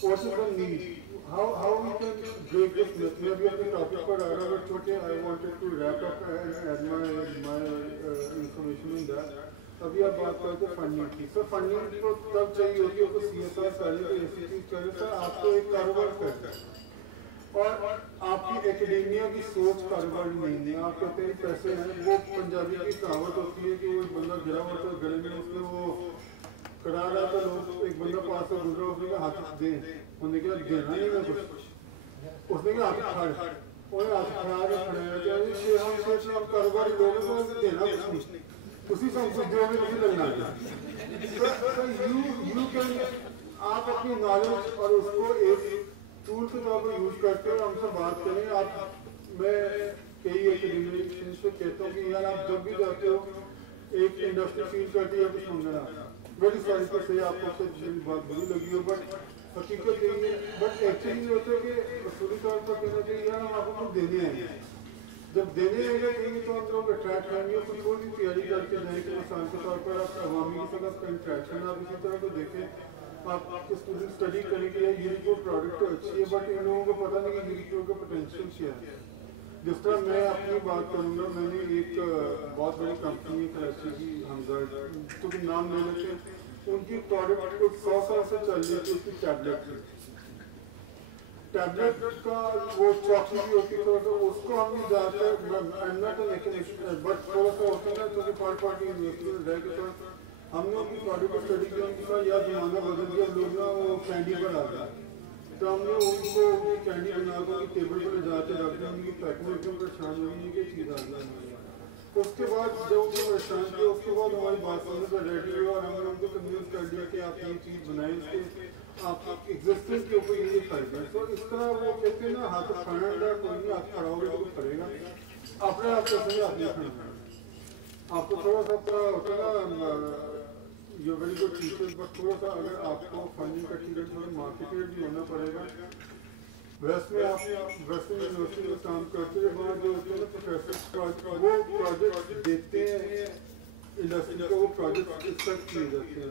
What is the need, how we can break this myth. میں ابھی اپنے ٹاپک پر آ رہا ہوں, بٹ چھوٹے I wanted to wrap up and add my information in that. ابھی آپ بات کرتے ہیں فنڈنگ کی. سر فنڈنگ تو تب چاہیے ہوتی ہے کہ سی ایس آر کرے, تو ایسی چیز کرے. سر آپ کو ایک کاروبار کرنا ہے اور آپ کی اکیڈیمیا کی سوچ کاروبار نہیں ہے. آپ کہتے ہیں پیسے ہیں, وہ پنجابی کی کہاوت ہوتی ہے کہ وہ بندہ گرا ہوا تھا گلے میں, اس میں وہ کرا رہا تھا, لوگ ایک بندہ پاس سے گزرا, اس نے کہا ہاتھ دیں, انہوں نے کہا دینا نہیں میں کچھ, اس نے کہا ہاتھ کھاڑ, انہیں ہاتھ کھڑا کے کھڑے ہیں کہ ہم کاروباری لوگوں کو دینا کچھ نہیں, اسی سے ہم کچھ دوں میں نہیں لگنا ہے. یو کین, آپ اپنی نالج اور اس کو ایک ٹول کے طور پر یوز کرتے ہیں. ہم سے بات کریں. آپ میں کئی اکیڈیمین سے کہتا ہوں کہ یار آپ جب بھی جاتے ہو ایک انڈسٹری فیل کرتی ہے کچھ سمجھنا, بڑی ساری کو سے آپ کو بات بری لگی ہو, بٹ حقیقت یہی ہے. بٹ ایکچولی یہ ہوتا ہے کہ اصولی طور پر کہنا چاہیے یار ہم آپ کو کچھ دینے آئیں گے. جب دینے آئیں گے کہیں گے تو ہم لوگ اٹریکٹ کریں گے, کچھ تھوڑی تیاری کر کے جائیں کہ مثال کے طور پر آپ عوامی کے ساتھ آپ کا انٹریکشن. آپ اسی طرح کو دیکھیں, آپ کے اسٹوڈنٹ اسٹڈی کریں کہ یہ رپورٹ پروڈکٹ اچھی ہے, بٹ ان لوگوں کو پتہ نہیں کہ یہ رپورٹ کا پوٹینشیل کیا ہے. جس طرح میں اپنی بات کروں گا, میں نے ایک بہت بڑی کمپنی کراچی کی ہمدرد, کیونکہ نام لے لیتے ہیں, ان کی پروڈکٹ کو 100 سال سے چل رہی تھی. اس کی ٹیبلٹ کا وہ چاقی بھی ہوتی ہے, اس کو ہم بھی جاتے ہیں, بٹ تھوڑا سا ہوتا ہے نا کیونکہ تھرڈ پارٹی یونیورسٹی میں رہ کے تو ہم نے ان کی پروڈکٹ کو اسٹڈی کیا. ان کا یا زمانہ بدل گیا, لوگ نا وہ کینڈی پر آ گیا, تو ہم نے ان کو کینڈی بنا کے ان کی ٹیبل پر لے جا کے رکھ دیا. ان کی پیکنگ ایک دم پریشان ہوئی کہ چیز آ گئی. اس کے بعد جب ان کو پریشان کیا, اس کے بعد ہماری بات سننے پر ریڈی ہوئی اور ہم نے ان کو کنوینس کر دیا کہ آپ یہ چیز بنائیں, اس کے آپ کی ایگزسٹنس کے اوپر یہ فائدہ ہے. تو اس طرح وہ کہتے ہیں نا ہاتھ کھانا ڈا کوئی نہیں, ہاتھ کھڑا ہوگا تو کرے گا, اپنے آپ سے آپ نے کھڑا. آپ کو تھوڑا سا ہوتا ہے نا you very good teacher, but تھوڑا سا اگر آپ کو فنڈنگ کا ٹیچر تھوڑا مارکیٹڈ بھی ہونا پڑے گا. ویسٹ میں آپ ویسٹرن یونیورسٹی میں کام کرتے ہیں, وہاں جو ہوتے ہیں نا پروفیسر وہ پروجیکٹ دیتے ہیں انڈسٹری کو, وہ پروجیکٹ ایکسپیکٹ کیے جاتے ہیں.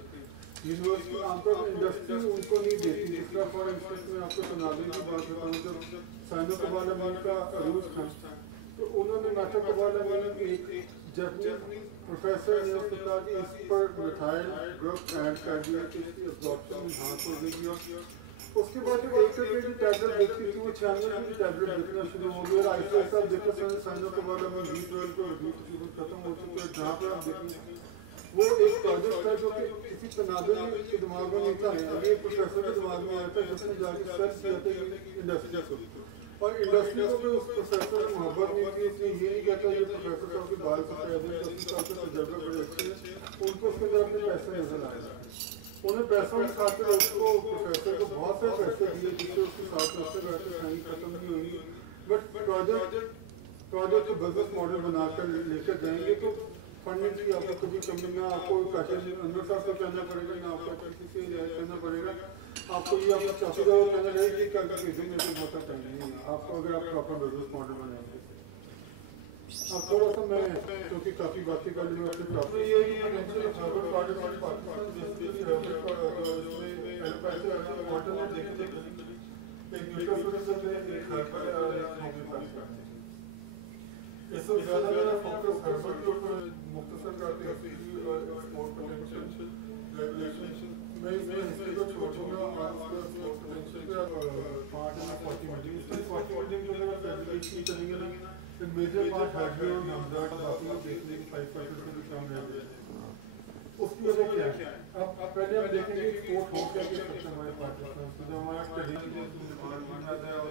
یونیورسٹی عام طور پر انڈسٹری ان کو نہیں دیتی. جس طرح فار انسٹنس میں آپ کو تناظر کی بات بتاؤں, جب سائنو قبال امان کا عروج تھا تو انہوں نے میٹر قبال امان کی ایک جاپنیز پروفیسر نے اس کو کہا کہ اس پر میتھائل گروپ ایڈ کر دیا کہ اس کی ابزارپشن انہانس ہو جائے گی. اس کے بعد جب 1 روپے کی ٹیبلٹ دیکھتی تھی وہ 96 روپے کی ٹیبلٹ دیکھنا شروع ہو گیا, اور آہستہ آہستہ آپ دیکھتے سائنو قبال امان B12 کو ختم ہو چکے ہیں. جہاں پر آپ دیکھیں وہ ایک پروجیکٹ تھا جو کہ کسی تناظر کے دماغ میں نہیں تھا, ابھی ایک پروفیسر کے دماغ میں آیا تھا جس نے جا کے سرچ کیا تھا انڈسٹری کو, اور انڈسٹری کو بھی اس پروفیسر سے محبت نہیں تھی. اس نے یہ نہیں کہتا یہ پروفیسر صاحب کے بال سے پیدا ہے, 10 سال سے تجربہ بڑے اچھے ہیں, ان کو اس کے اندر اپنے پیسے نظر آئے. انہیں پیسوں کی خاطر اس کو پروفیسر کو بہت سے پیسے دیے جس سے اس کے ساتھ راستے بیٹھے کہیں ختم نہیں ہوئی. بٹ پروجیکٹ کو بزنس ماڈل بنا کر لے کر جائیں گے تو فنڈنگ کی آپ کو کبھی کمی نہ, آپ کو کاشر انور صاحب کو کہنا پڑے گا, نہ آپ کو کسی سے کہنا پڑے گا. آپ کو یہ اپنا چوکیدار کہنا رہے گی کہ اگر کسی میں سے بہت ٹائم نہیں ہے آپ کو, اگر آپ پراپر بزنس ماڈل بنائیں گے. اب تھوڑا سا میں کیونکہ کافی باتیں کر لی اپنے ٹاپک یہ ہے کہ ہربل گارڈن پاکستان بیسیکلی اس سے زیادہ میرا فوکس ہربل کے اوپر مختصر کرتے ہیں اسپورٹ پوٹینشیل ریگولیشن. میں اس میں ہسٹری کو چھوڑوں گا اور اسپورٹ پوٹینشیل کا پارٹ ہے 40 میٹنگ. اس میں 40 میٹنگ جو ہے فیسلیٹیشن نہیں کریں گے نا, میجر پارٹ ہیڈوے اور نمبر باقی دیکھنے کی 5% سے بھی کم رہ گئے. اس کی وجہ کیا ہے؟ اب پہلے ہم دیکھیں گے اسپورٹ ہو کیا کہ سکتا ہے ہمارے پاکستان سے, جو ہمارا ٹریڈیشنل ڈپارٹمنٹ آتا ہے اور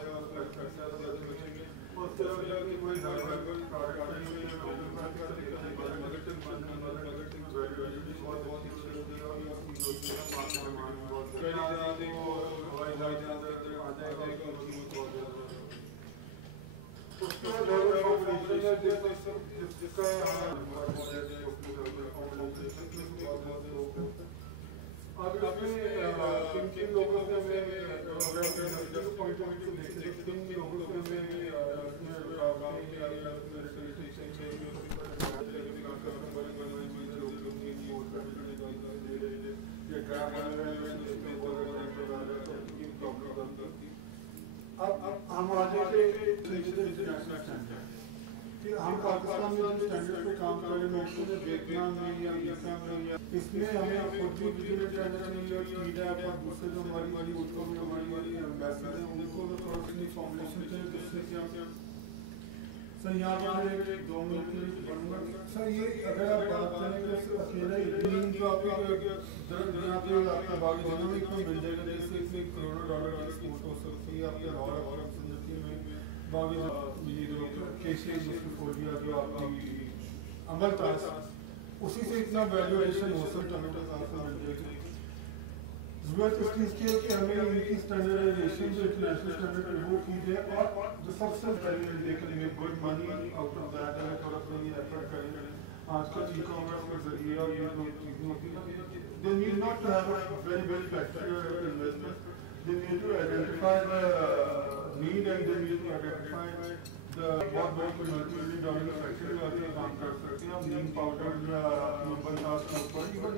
तरह की कोई नॉर्मल प्रोडक्ट नहीं है, बहुत अच्छी होती है और होती है बहुत हवाई जहाज आ जाएगा उसका जिसका अब इसमें किन लोगों से हमें पॉइंट ऑफ व्यू देखते हैं किन लोगों से अब हम आ जाते कि हम पाकिस्तान में जो स्टैंडर्ड पे काम कर रहे हैं वियतनाम में या वियतनाम में या इसमें हमें खुद भी विजिलेंस स्टैंडर्ड नहीं है टीडैप और दूसरे जो हमारी वाली उसको भी हमारी वाली एम्बेसडर हैं उनको तो थोड़ा सी फॉर्मुलेशन चाहिए जिससे क्या सर यहाँ पर एक 2 मिनट के लिए बनूंगा सर ये अगर आप बात करें तो सिर्फ अकेला ही जो आपके यहाँ पे आपका बाग दोनों में इतना मिल जाएगा जैसे इसमें $1 की एक्सपोर्ट हो सकती है आपके और संगति में बागी ये जो केशियन पोलिया जो आपकी अमरतास उसी से इतना वैल्यूएशन हो सकता टमाटो सास में मिल जाएगी जरूरत इस चीज़ की है कि हमें इनकी स्टैंडर्डाइजेशन जो इंटरनेशनल स्टैंडर्ड वो की जाए और जो सबसे पहले देखेंगे good money out of that है थोड़ा सा ये एफर्ट करें आजकल ई कॉमर्स के जरिए और ये जो चीज़ें होती हैं they need not to have a very well factory investment they need to identify the need and they need to identify बहुत कोई मल्टी डॉलर फैक्ट्री वाले काम कर सकते हैं हम नीम पाउडर या नंबर खास के ऊपर इवन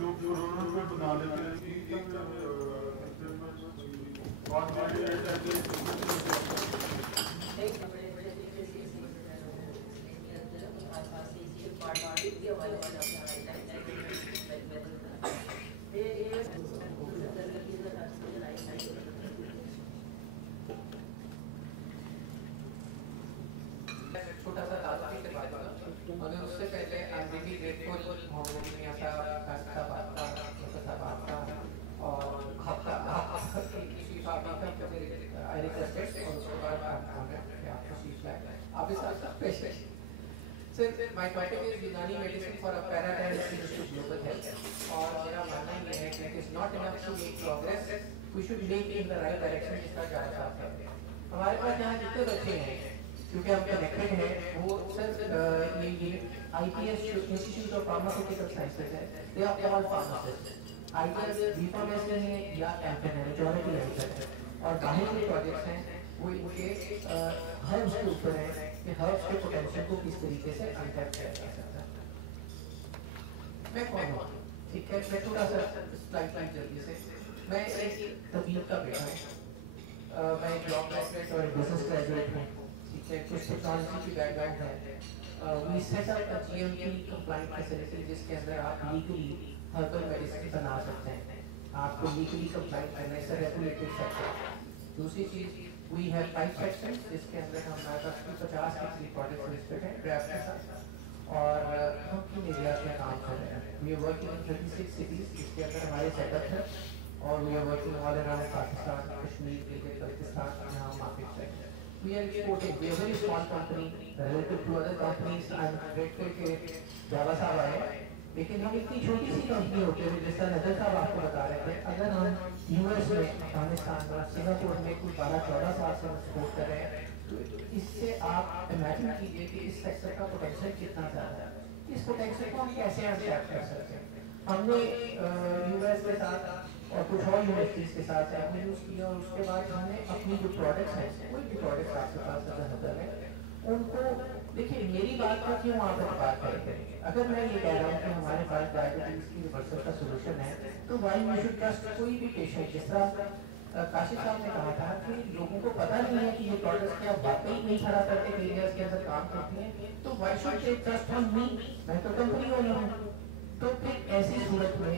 लोग कोरोना में बना लेते हैं छोटा सा लास्ट से बात मगर उससे पहले I am really grateful Mohammad Miyan Sahab और आपका चीफ आई रिक्वेस्टेड और उसके बाद आपका चीफ आप इस पेश Sir, my topic is Unani medicine for a paradigm to global health. और मेरा मानना ये है कि it is not enough to make progress. We should make in the right direction जिसका जाना चाहते हैं. हमारे पास यहाँ जितने बच्चे हैं, क्योंकि हम कनेक्टेड हैं, वो सर ये IPS Institute of Pharmaceutical Sciences है. They are all pharmacists. IPS B.Pharm है या MPharm है, जो हमें भी है. और बाहर के प्रोजेक्ट्स हैं, वो इनके हर्ब्स के ऊपर है कि हर्ब्स के पोटेंशियल को किस तरीके से अनटैप किया जा सकता है. मैं कौन हूँ? ठीक है, मैं थोड़ा सा स्लाइड जल्दी से. मैं एक तबीब का बेटा हूँ. मैं एक लॉ ग्रेजुएट और बिजनेस ग्रेजुएट हूँ. ठीक है, कुछ टेक्नोलॉजी की बैकग्राउंड है. We set up a GMP compliant facility जिसके अंदर आप लीगली हर्बल मेडिसिन बना सकते हैं. आपको लीगली कंप्लाइंट करने से रेगुलेटेड सेक्टर. दूसरी चीज we have 5 sections जिसके अंदर हम 50 के प्रोडक्ट्स लिस्टेड हैं ड्राफ्ट के साथ और हम तीन एरियाज में काम कर रहे हैं. we are working in 36 cities जिसके अंदर हमारे सेटअप है और we are working all around Pakistan, Kashmir, Baltistan यहाँ मार्केट है. we are exporting. we are a very small company relative to other companies. I am grateful के जावा साहब आए, लेकिन हम इतनी छोटी सी कंपनी होते हुए जैसा नजर साहब आपको बता रहे थे, अगर हम US में, अफगानिस्तान में, सिंगापुर में कुछ 12-14 साल से एक्सपोर्ट कर रहे हैं, तो इससे आप इमेजिन कीजिए कि इस सेक्टर का पोटेंशियल कितना ज़्यादा है. इस पोटेंशियल को हम कैसे अनटैप कर सकते हैं. हमने US के साथ और कुछ और यूनिवर्सिटीज़ के साथ हमने यूज़ किया और उसके बाद हमने अपनी जो प्रोडक्ट्स हैं, कोई भी प्रोडक्ट्स आपके पास अगर है उनको देखिए. मेरी बात का क्यों आप बात करेंगे? अगर मैं ये कह रहा हूँ कि हमारे पास डायबिटीज की रिवर्सल का सोल्यूशन है, तो वाई वी शुड ट्रस्ट कोई भी पेशेंट. जिस तरह काशिफ साहब ने कहा था कि लोगों को पता नहीं है कि ये प्रोडक्ट्स क्या वाकई नहीं खड़ा करते एरियाज के अंदर काम करती हैं, तो why should they trust on me? मैं तो कंपनी ओनर हूँ. तो फिर ऐसी सूरत में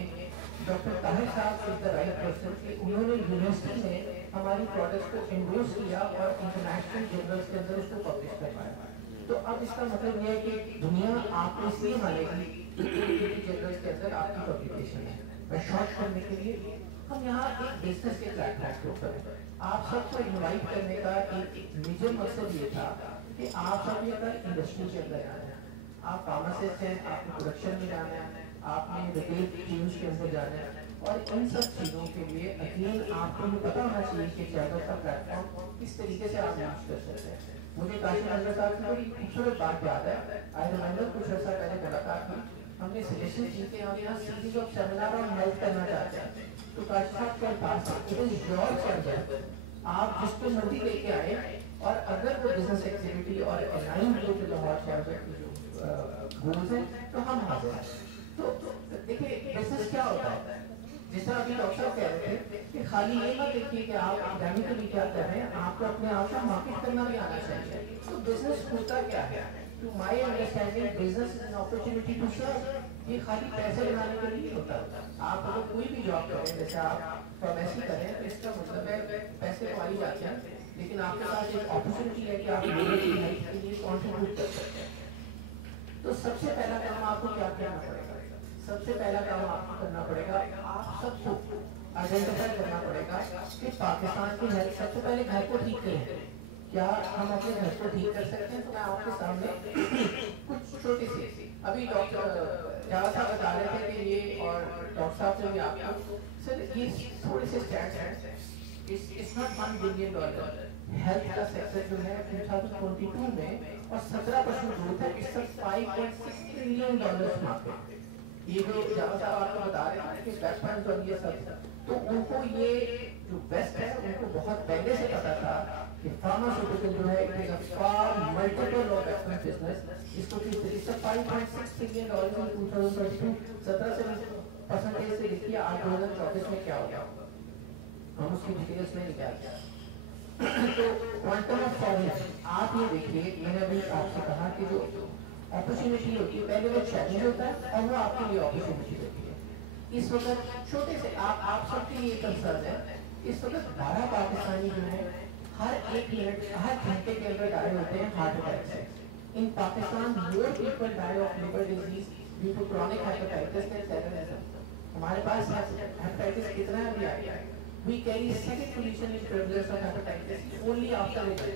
डॉक्टर ताहिर साहब इज द राइट पर्सन कि उन्होंने यूनिवर्सिटी में हमारी प्रोडक्ट्स को एंडोर्स किया और इंटरनेशनल जर्नल्स के अंदर उसको पब्लिश करवाया. तो अब इसका मतलब यह है कि दुनिया आपको इसलिए मानेगी कि जर्नल्स के अंदर आपकी पब्लिकेशन है. मैं शॉर्ट करने के लिए हम यहाँ एक बिजनेस के प्लेटफॉर्म के ऊपर हैं. आप सबको इनवाइट करने का एक मेजर मकसद ये था कि आप सब ये अगर इंडस्ट्री के अंदर आना है, आप फार्मासिस्ट हैं, आपको प्रोडक्शन में जाना है, आपने रिटेल टीम्स के अंदर जाना है, और इन सब चीज़ों के लिए अगेन आपको ये पता होना चाहिए कि चैनल का प्लेटफॉर्म किस तरीके से आप यूज कर सकते हैं। मुझे काशी नजर साहब की बड़ी खूबसूरत बात याद है। आई रिमेंबर कुछ अर्सा पहले मुलाकात हुई, हमने सजेशन की कि हम यहाँ series of seminar on health करना चाहते हैं, तो काशी साहब के पास इट इज योर चैनल, आप जिसको मर्जी लेके आए, और अगर वो बिजनेस एक्टिविटी और अलाइन हो जो हॉट चैनल की जो गोल्स हैं तो हम हाजिर हैं। तो देखिए बिजनेस क्या होता है, जिस तरह अभी डॉक्टर साहब कह रहे थे कि खाली ये मत देखिए कि आप एकेडमिकली क्या कर रहे हैं, आपको अपने आप को मार्केट करना भी आना चाहिए। तो बिजनेस होता क्या है, to my understanding business is an opportunity to serve. ये खाली पैसे बनाने के लिए होता है। आप अगर कोई भी जॉब करें, जैसे आप फार्मेसी करें, तो इसका मतलब है पैसे कमाई जाते हैं, लेकिन आपके पास एक अपॉर्चुनिटी है कि आप लोगों की हेल्थ के लिए कॉन्ट्रीब्यूट कर सकते हैं। तो सबसे पहला काम आपको क्या करना पड़ेगा, सबसे पहला काम आपको करना पड़ेगा, आप सबको आइडेंटिफाई करना पड़ेगा कि पाकिस्तान की हेल्थ, सबसे पहले घर को ठीक करें। क्या हम अपने घर को ठीक कर सकते हैं? तो मैं आपके सामने कुछ छोटी सी, अभी डॉक्टर जावा साहब बता रहे थे कि ये, और डॉक्टर साहब से भी आपको सर ये थोड़े से स्टैट्स हैं, इट्स नॉट $1 बिलियन हेल्थ का सेक्टर जो है 2022 में, और 17% ग्रोथ है, इट्स $5.6 ट्रिलियन मार्केट। ये जो जावा साहब आपको बता रहे हैं कि वेस्ट पॉइंट और ये सब, तो उनको ये जो वेस्ट है उनको बहुत पहले से पता था कि फार्मास्यूटिकल जो है it is a far multiple of expense business. इसको इसका $5.6 ट्रिलियन इन 2022 17 से 20% से देखिए आज 2024 में क्या हो गया, हम उसकी डिटेल्स में निकाल तो क्वांटम ऑफ चैलेंज आप ये देखिए, मैंने अभी आपसे कहा कि जो अपॉर्चुनिटी होती है पहले वो चैलेंज होता है और वो आपके लिए अपॉर्चुनिटी होती है। इस वक्त छोटे से आप सबके लिए कंसर्न है, इस वक्त 12 पाकिस्तानी जो है हर 1 मिनट हर घंटे के अंदर डाई होते हैं हार्ट अटैक से। In Pakistan more people die of liver disease due to chronic hepatitis and terrorism. हमारे पास हेपेटाइटिस कितना है अभी आया है, we carry second position in prevalence of hepatitis only after liver।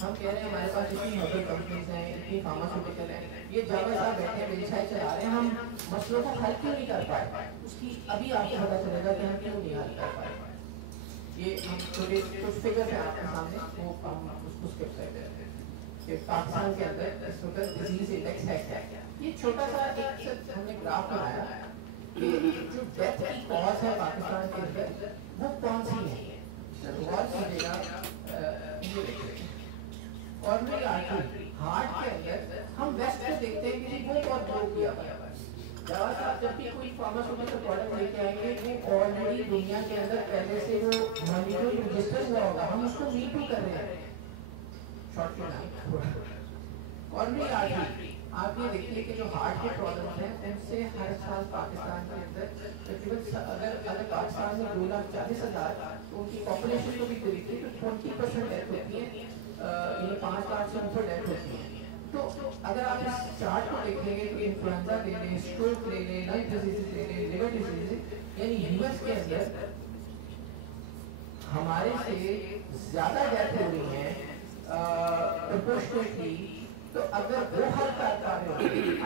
हम कह रहे हैं हमारे पास इतनी हर्बल कंपनीज हैं, इतनी फार्मास्यूटिकल हैं, ये जावा साहब बैठे व्यवसाय चला रहे हैं, हम मसलों को हल क्यों नहीं कर पाए, उसकी अभी आपको पता चलेगा कि हम क्यों नहीं हल कर पाए। ये हम छोटे कुछ फिगर है आपके सामने, वो हम उसको स्किप करते हैं कि पाकिस्तान के अंदर इस वक्त डिजीज इंडेक्स है क्या। ये छोटा सा एक हमने ग्राफ बनाया कि जो डेथ की कॉज है पाकिस्तान के अंदर वो कौन सी है, गौर कीजिएगा। ये देखिए कॉर्नरी आर्टरी हार्ट के अंदर हम वेस्ट में देखते हैं कि वो बहुत ग्रो किया हुआ है। जावा साहब जब भी कोई फार्मास्यूटिकल प्रोडक्ट लेके आएंगे वो ऑलरेडी दुनिया के अंदर पहले से वो मॉलिक्यूल रजिस्टर हुआ होगा, हम उसको मीट भी कर रहे हैं। शॉर्ट में कॉर्नरी आर्टरी आप ये देखिए कि जो हार्ट के प्रॉब्लम हैं उनसे हर साल पाकिस्तान के अंदर तकरीबन अगर पाकिस्तान में 2,40,000 तो उनकी पॉपुलेशन को भी देखिए तो 20% डेथ होती है, ये 5 लाख से ऊपर डेथ होती है। तो अगर आप इस चार्ट को देखेंगे तो इन्फ्लुएंजा ले लें, स्ट्रोक ले लें, लंग डिजीज ले लें, लिवर डिजीज, यानी यूएस के अंदर हमारे से ज्यादा डेथ हो रही है प्रोपोर्शनली। तो अगर वो हल कर पा रहे हो,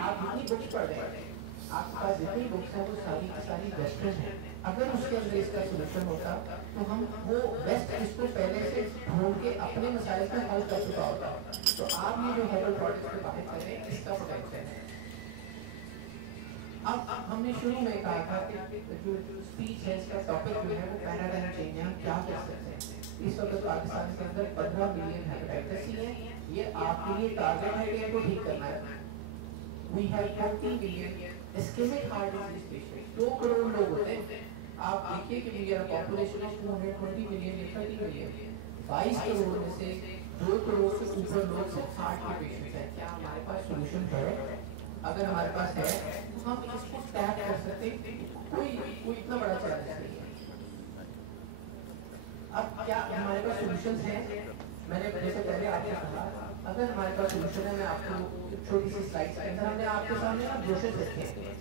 आप जितनी बुक्स पढ़ रहे हैं, आपके पास जितनी बुक्स हैं वो सारी की सारी वेस्टर्न है, अगर उसके अंदर इसका सोल्यूशन होता तो हम वो वेस्ट इसको पहले से ढूंढ के अपने मसाइल का हल कर चुका होता। तो आप ये जो हर्बल प्रोडक्ट्स की बात करें इसका पोटेंशियल है। अब हमने शुरू में कहा था कि जो स्पीच है इसका टॉपिक जो है वो पैराडाइम चेंज है, हम क्या कर सकते हैं। इस वक्त पाकिस्तान के अंदर 15 मिलियन हेपेटाइटिस सी है, ये आपके लिए टारगेट है कि इनको ठीक करना है। We have 20 million ischemic heart disease patient, 2 crore लोग होते हैं। आप देखिए कि we are population of 220 million या 30 मिलियन, 22 करोड़ में से 2 करोड़ से ऊपर लोग सिर्फ हार्ट के पेशेंट हैं। क्या हमारे पास सोल्यूशन है? अगर हमारे पास है तो हम इसको टैप कर सकते हैं, कोई इतना बड़ा चैलेंज नहीं है। अब क्या हमारे पास सॉल्यूशंस हैं? मैंने जैसे पहले आपने कहा अगर हमारे पास सॉल्यूशन है, मैं आपको छोटी सी स्लाइड्स के अंदर हमने आपके सामने ना ब्रोशर रखे हैं।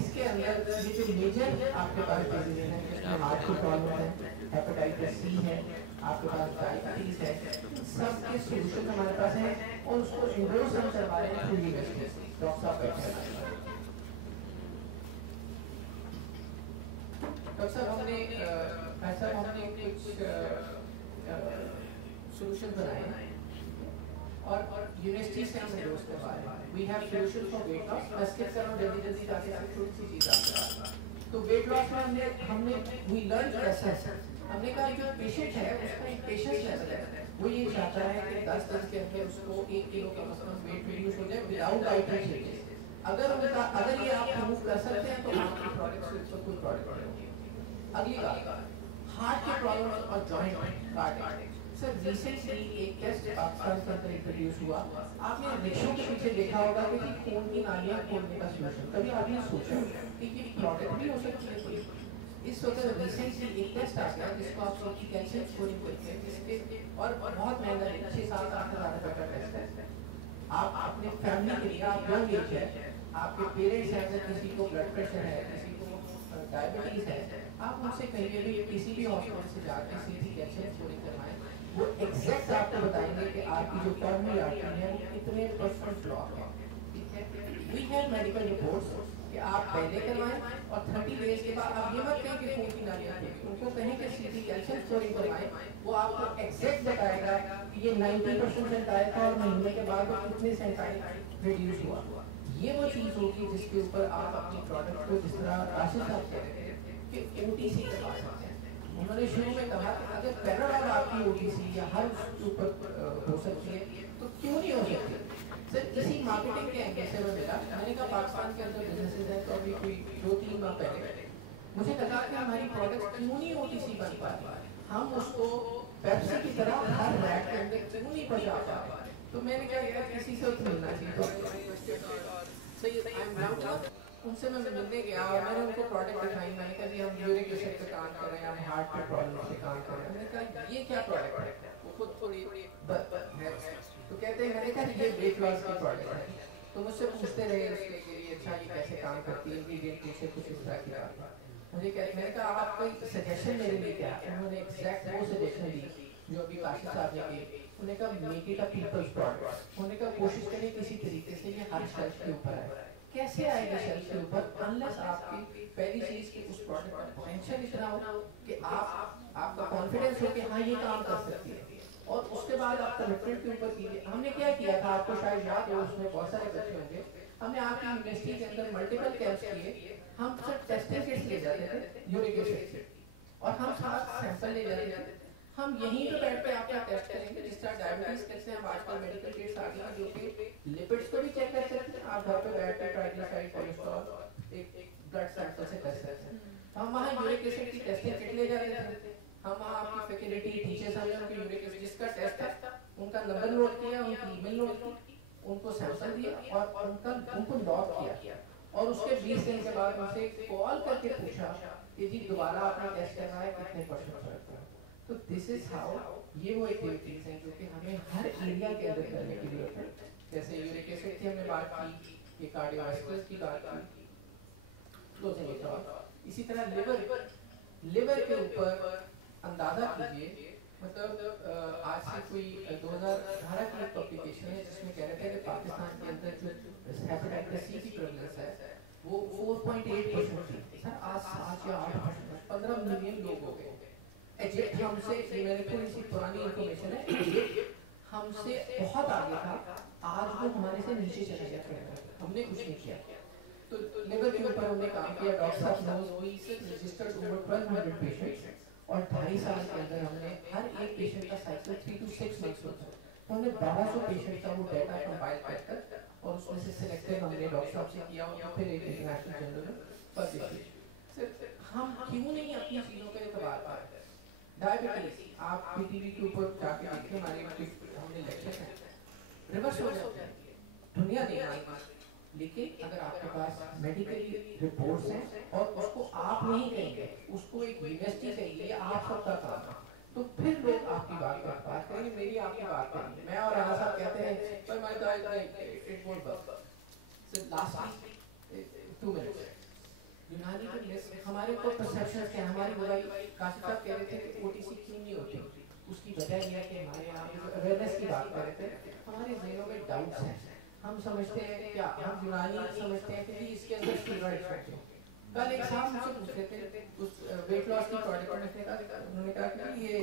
इसके अंदर ये जो मेजर आपके पास डिजीज हैं जिसमें हार्ट की प्रॉब्लम है, हेपेटाइटिस सी है, आपके पास डायबिटीज है, सबके सॉल्यूशन हमारे पास है और उसको इंडोर्स हम करवा रहे हैं थ्रू यूनिवर्सिटी। डॉक्टर साहब बैठे हैं। डॉक्टर साहब हमने कुछ सॉल्यूशन बनाए और यूनिवर्सिटी से हम इंडोर्स करवा रहे हैं। We have solution for weight loss. मैं स्किप कर रहा हूं जल्दी जल्दी ताकि छोटी सी चीज आपको। तो वेट लॉस में हमने वी लर्न कैसे, हमने कहा जो पेशेंट है उसका एक पेशेंस लेवल है, वो ये चाहता है कि 10 दिन के अंदर उसको 1 किलो का मतलब वेट रिड्यूस हो जाए विदाउट डाइटरी चेंजेस। अगर ये आप रिमूव कर सकते हैं तो आपकी प्रोडक्ट से कोई प्रॉब्लम नहीं होगी। अगली बात, हार्ट के प्रॉब्लम और जॉइंट कार्डियक। सर रिसेंटली एक टेस्ट पाकिस्तान के अंदर इंट्रोड्यूस हुआ, आपने रिक्शों के पीछे देखा होगा कि खून की नालियां खोलने का सॉल्यूशन। कभी आपने सोचा कि ये प्रोडक्ट भी हो सकती है कोई? इस वक्त रिसेंटली एक टेस्ट आ गया जिसको आप सबकी कैल्शियम स्कोरिंग बोलते हैं, जिसके और बहुत महंगा है, 6-7-8 हज़ार रुपये का टेस्ट है। आप अपने फैमिली के लिए, आप यंग एज है, आपके पेरेंट्स हैं, अगर किसी को ब्लड प्रेशर है, किसी को डायबिटीज है, आप उनसे कहिए भी किसी भी हॉस्पिटल से जाकर सीधी कैल्शियम स्कोरिंग करवाएं। वो एग्जैक्ट आपको बताएंगे कि आपकी जो कॉर्नरी आर्टरी है वो कितने % ब्लॉक है। वी हैव मेडिकल रिपोर्ट्स कि आप पहले करवाएं और 30 डेज के बाद आप ये मत कहें कि खून की नालियां खुली, उनको कहें कि सीधी कैल्शियम स्कोरिंग करवाएं। वो आपको एग्जैक्ट बताएगा कि ये 90% सेंटाइल था और महीने के बाद वो कितने सेंटाइल रिड्यूस हुआ। ये वो चीज़ होगी जिसके ऊपर आप अपनी प्रोडक्ट को, जिस तरह राशिद साहब कह रहे थे कि OTC करवा सकते हैं। उन्होंने शुरू में कहा कि अगर पैराडॉल आपकी OTC या हर उसके ऊपर हो सकती है तो क्यों नहीं हो सकती? सर इसी मार्केटिंग के एंगल से मैं मिला, मैंने कहा पाकिस्तान के अंदर बिजनेसेस हैं तो अभी कोई 2-3 माह पहले मुझे लगा कि हमारी प्रोडक्ट क्यों नहीं OTC बन पा रही, हम उसको पेप्सी की तरह हर रैक के अंदर क्यों नहीं पहुंचा पा रहे। तो मैंने कहा यार किसी से मिलना चाहिए। तो उनसे मैं मिलने गया और मैंने उनको प्रोडक्ट दिखाई। मैंने कहा जी हम यूरिक एसिड पे काम कर रहे हैं, हम हार्ट पे प्रॉब्लम पे काम कर रहे हैं। मैंने कहा ये क्या प्रोडक्ट है? वो खुद थोड़ी तो कहते हैं, मैंने कहा ये वेट लॉस की प्रोडक्ट है। तो मुझसे पूछते रहे उसके लिए अच्छा ये कैसे काम करती है, इंग्रेडिएंट पूछे, कुछ इस तरह की बात। मुझे कहते, मैंने कहा आपका सजेशन मेरे लिए क्या है? उन्होंने एग्जैक्ट वो सजेशन दी जो अभी राशिद साहब ने की। उन्होंने कहा make it a people's product. उन्होंने कहा कोशिश करें किसी तरीके से ये हर शेल्फ के ऊपर आए। कैसे आएगा शेल्फ के ऊपर? अनलेस आपकी पहली चीज कि उस प्रोडक्ट का पोटेंशियल इतना हो कि आपका कॉन्फिडेंस हो कि हाँ ये काम कर सकती है, और उसके बाद आप कमिटमेंट के ऊपर कीजिए। हमने क्या किया था आपको शायद याद हो, उसमें बहुत सारे बच्चे होंगे, हमने आपकी यूनिवर्सिटी के अंदर मल्टीपल कैंप्स किए। हम सब टेस्टिंग किट्स ले जाते थे यूरिक एसिड के, और हम साथ सैंपल ले जाते थे। हम यहीं पे बैठ के आपका टेस्ट करेंगे, जिस तरह डायबिटीज कैसे हम आजकल मेडिकल किट्स आ गई हैं जो कि लिपिड्स को भी चेक कर सकते हैं। आप घर पे बैठ के ट्राइग्लिसराइड, कोलेस्ट्रॉल एक ब्लड सैंपल से कर सकते हैं। हम वहाँ यूरिक एसिड की टेस्टिंग किट ले जाते थे। हम वहाँ आपकी फैकल्टी टीचर्स हमने उनके यूरिक एसिड जिसका टेस्ट था उनका नंबर नोट किया, उनकी ईमेल नोट की, उनको सैंपल दिया और उनको लॉग किया, और उसके 20 दिन के बाद उनसे कॉल करके पूछा कि जी दोबारा आपने टेस्ट करना है, कितने % फर्क है। तो दिस इज हाउ, ये वो एक्टिविटीज हैं जो कि हमें हर एरिया के अंदर करने की जरूरत है। जैसे यूरिक एसिड की हमने बात की, ये कार्डियोवास्कुलर की बात की, इसी तरह लिवर के ऊपर अंदाजा कीजिए, मतलब आज से कोई 2018 की एक पब्लिकेशन है जिसमें कह रहे थे कि पाकिस्तान के अंदर जो हेपेटाइटिस सी की प्रेवलेंस है वो 4.8% थी। सर आज 7 या 8%, 15 मिलियन लोग हो गए। इजिप्ट हमसे, मेरे थोड़ी सी पुरानी इंफॉर्मेशन है, हमसे बहुत आगे था, आज वो हमारे से नीचे चला गया, हमने कुछ नहीं किया। तो लिवर के ऊपर हमने काम किया। डॉक्टर साहब knows we registered over 1200 patients, और 2.5 साल के अंदर हमने हर एक पेशेंट का साइकिल 3 to 6 मंथ्स होता है। तो हमने 1200 पेशेंट का वो डाटा कंपाइल कर और उसमें से सिलेक्टेड हमने डॉक्टर साहब से किया और फिर एक इंटरनेशनल जर्नल में पब्लिश किया। हम क्यों नहीं अपनी चीज़ों के एतबार पर? डायबिटीज आप PTV के ऊपर जाके देखिए, हमारे हमने लेक्चर हैं, रिवर्स हो जाती है, दुनिया नहीं मानती। लेकिन अगर आपके पास मेडिकली रिपोर्ट्स हैं और उसको आप नहीं कहेंगे, उसको एक यूनिवर्सिटी कहिए, आप सबका काम है, तो फिर लोग आपकी बात करेंगे, मेरी आपकी बात करेंगे। मैं और राणा साहब कहते हैं पर मैं तो it won't work. So lastly 2 minutes यूनानी के लिस्ट हमारे ऊपर परसेप्शंस क्या, हमारी बुराई। काशिफ साहब कह रहे थे कि OTC क्यों नहीं होती, उसकी वजह यह है कि हमारे यहाँ पे अवेयरनेस की बात कर रहे थे, हमारे ज़हनों में डाउट्स हैं। हम समझते हैं क्या, हम यूनानी समझते हैं कि इसके अंदर स्टेरॉइड्स होते हैं। कल एक साहब मुझसे पूछ रहे थे उस वेट लॉस की प्रोडक्ट में, उन्होंने कहा कि ये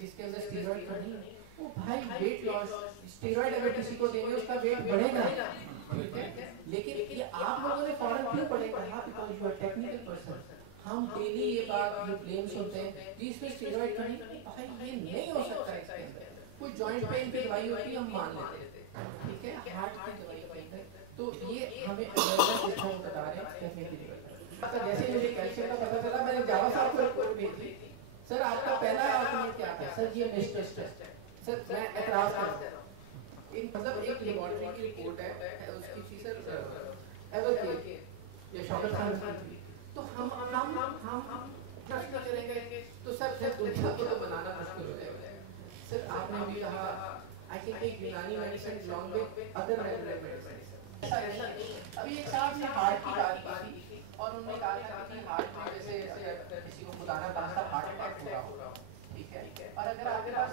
इसके अंदर स्टेरॉइड तो नहीं। वो भाई वेट लॉस स्टेरॉइड अगर किसी को देंगे उसका वेट बढ़ेगा, ठीक है, लेकिन ये आप लोगों ने फौरन क्यों पढ़ेगा? Because you are technical person. हम डेली ये बात, ये ब्लेम सुनते हैं जी इसमें स्टेरॉइड का नहीं, भाई ये नहीं हो सकता इसके अंदर। कोई जॉइंट पेन की दवाई होती है हम मान लेते हैं, ठीक है, हार्ट की दवाई होती है, तो ये हमें अवेयरनेस जितना बता रहे हैं डेफिनेटली। अच्छा, जैसे मुझे कैल्शियम का पता चला, मैंने जावा साहब को रिपोर्ट भेजी, सर आपका पहला आर्गुमेंट क्या था? सर ये मिसटेस्ट है। सर मैं एतराज कर रहा हूं, इन मतलब एक लेबोरेटरी की रिपोर्ट है, उसकी थी सर एवर के ये शौकत खान की, तो हम ट्रस्ट न करेंगे तो सर दुनिया को तो बनाना मुश्किल हो जाएगा। सर आपने भी कहा आई कैन टेक यूनानी medicine long with other medicine, ऐसा नहीं। अभी एक साहब ने हार्ट की बात की और उन्होंने कहा था कि हार्ट में जैसे किसी को खुदाना खास्ता हार्ट अटैक हो रहा, ठीक है, और अगर आपके पास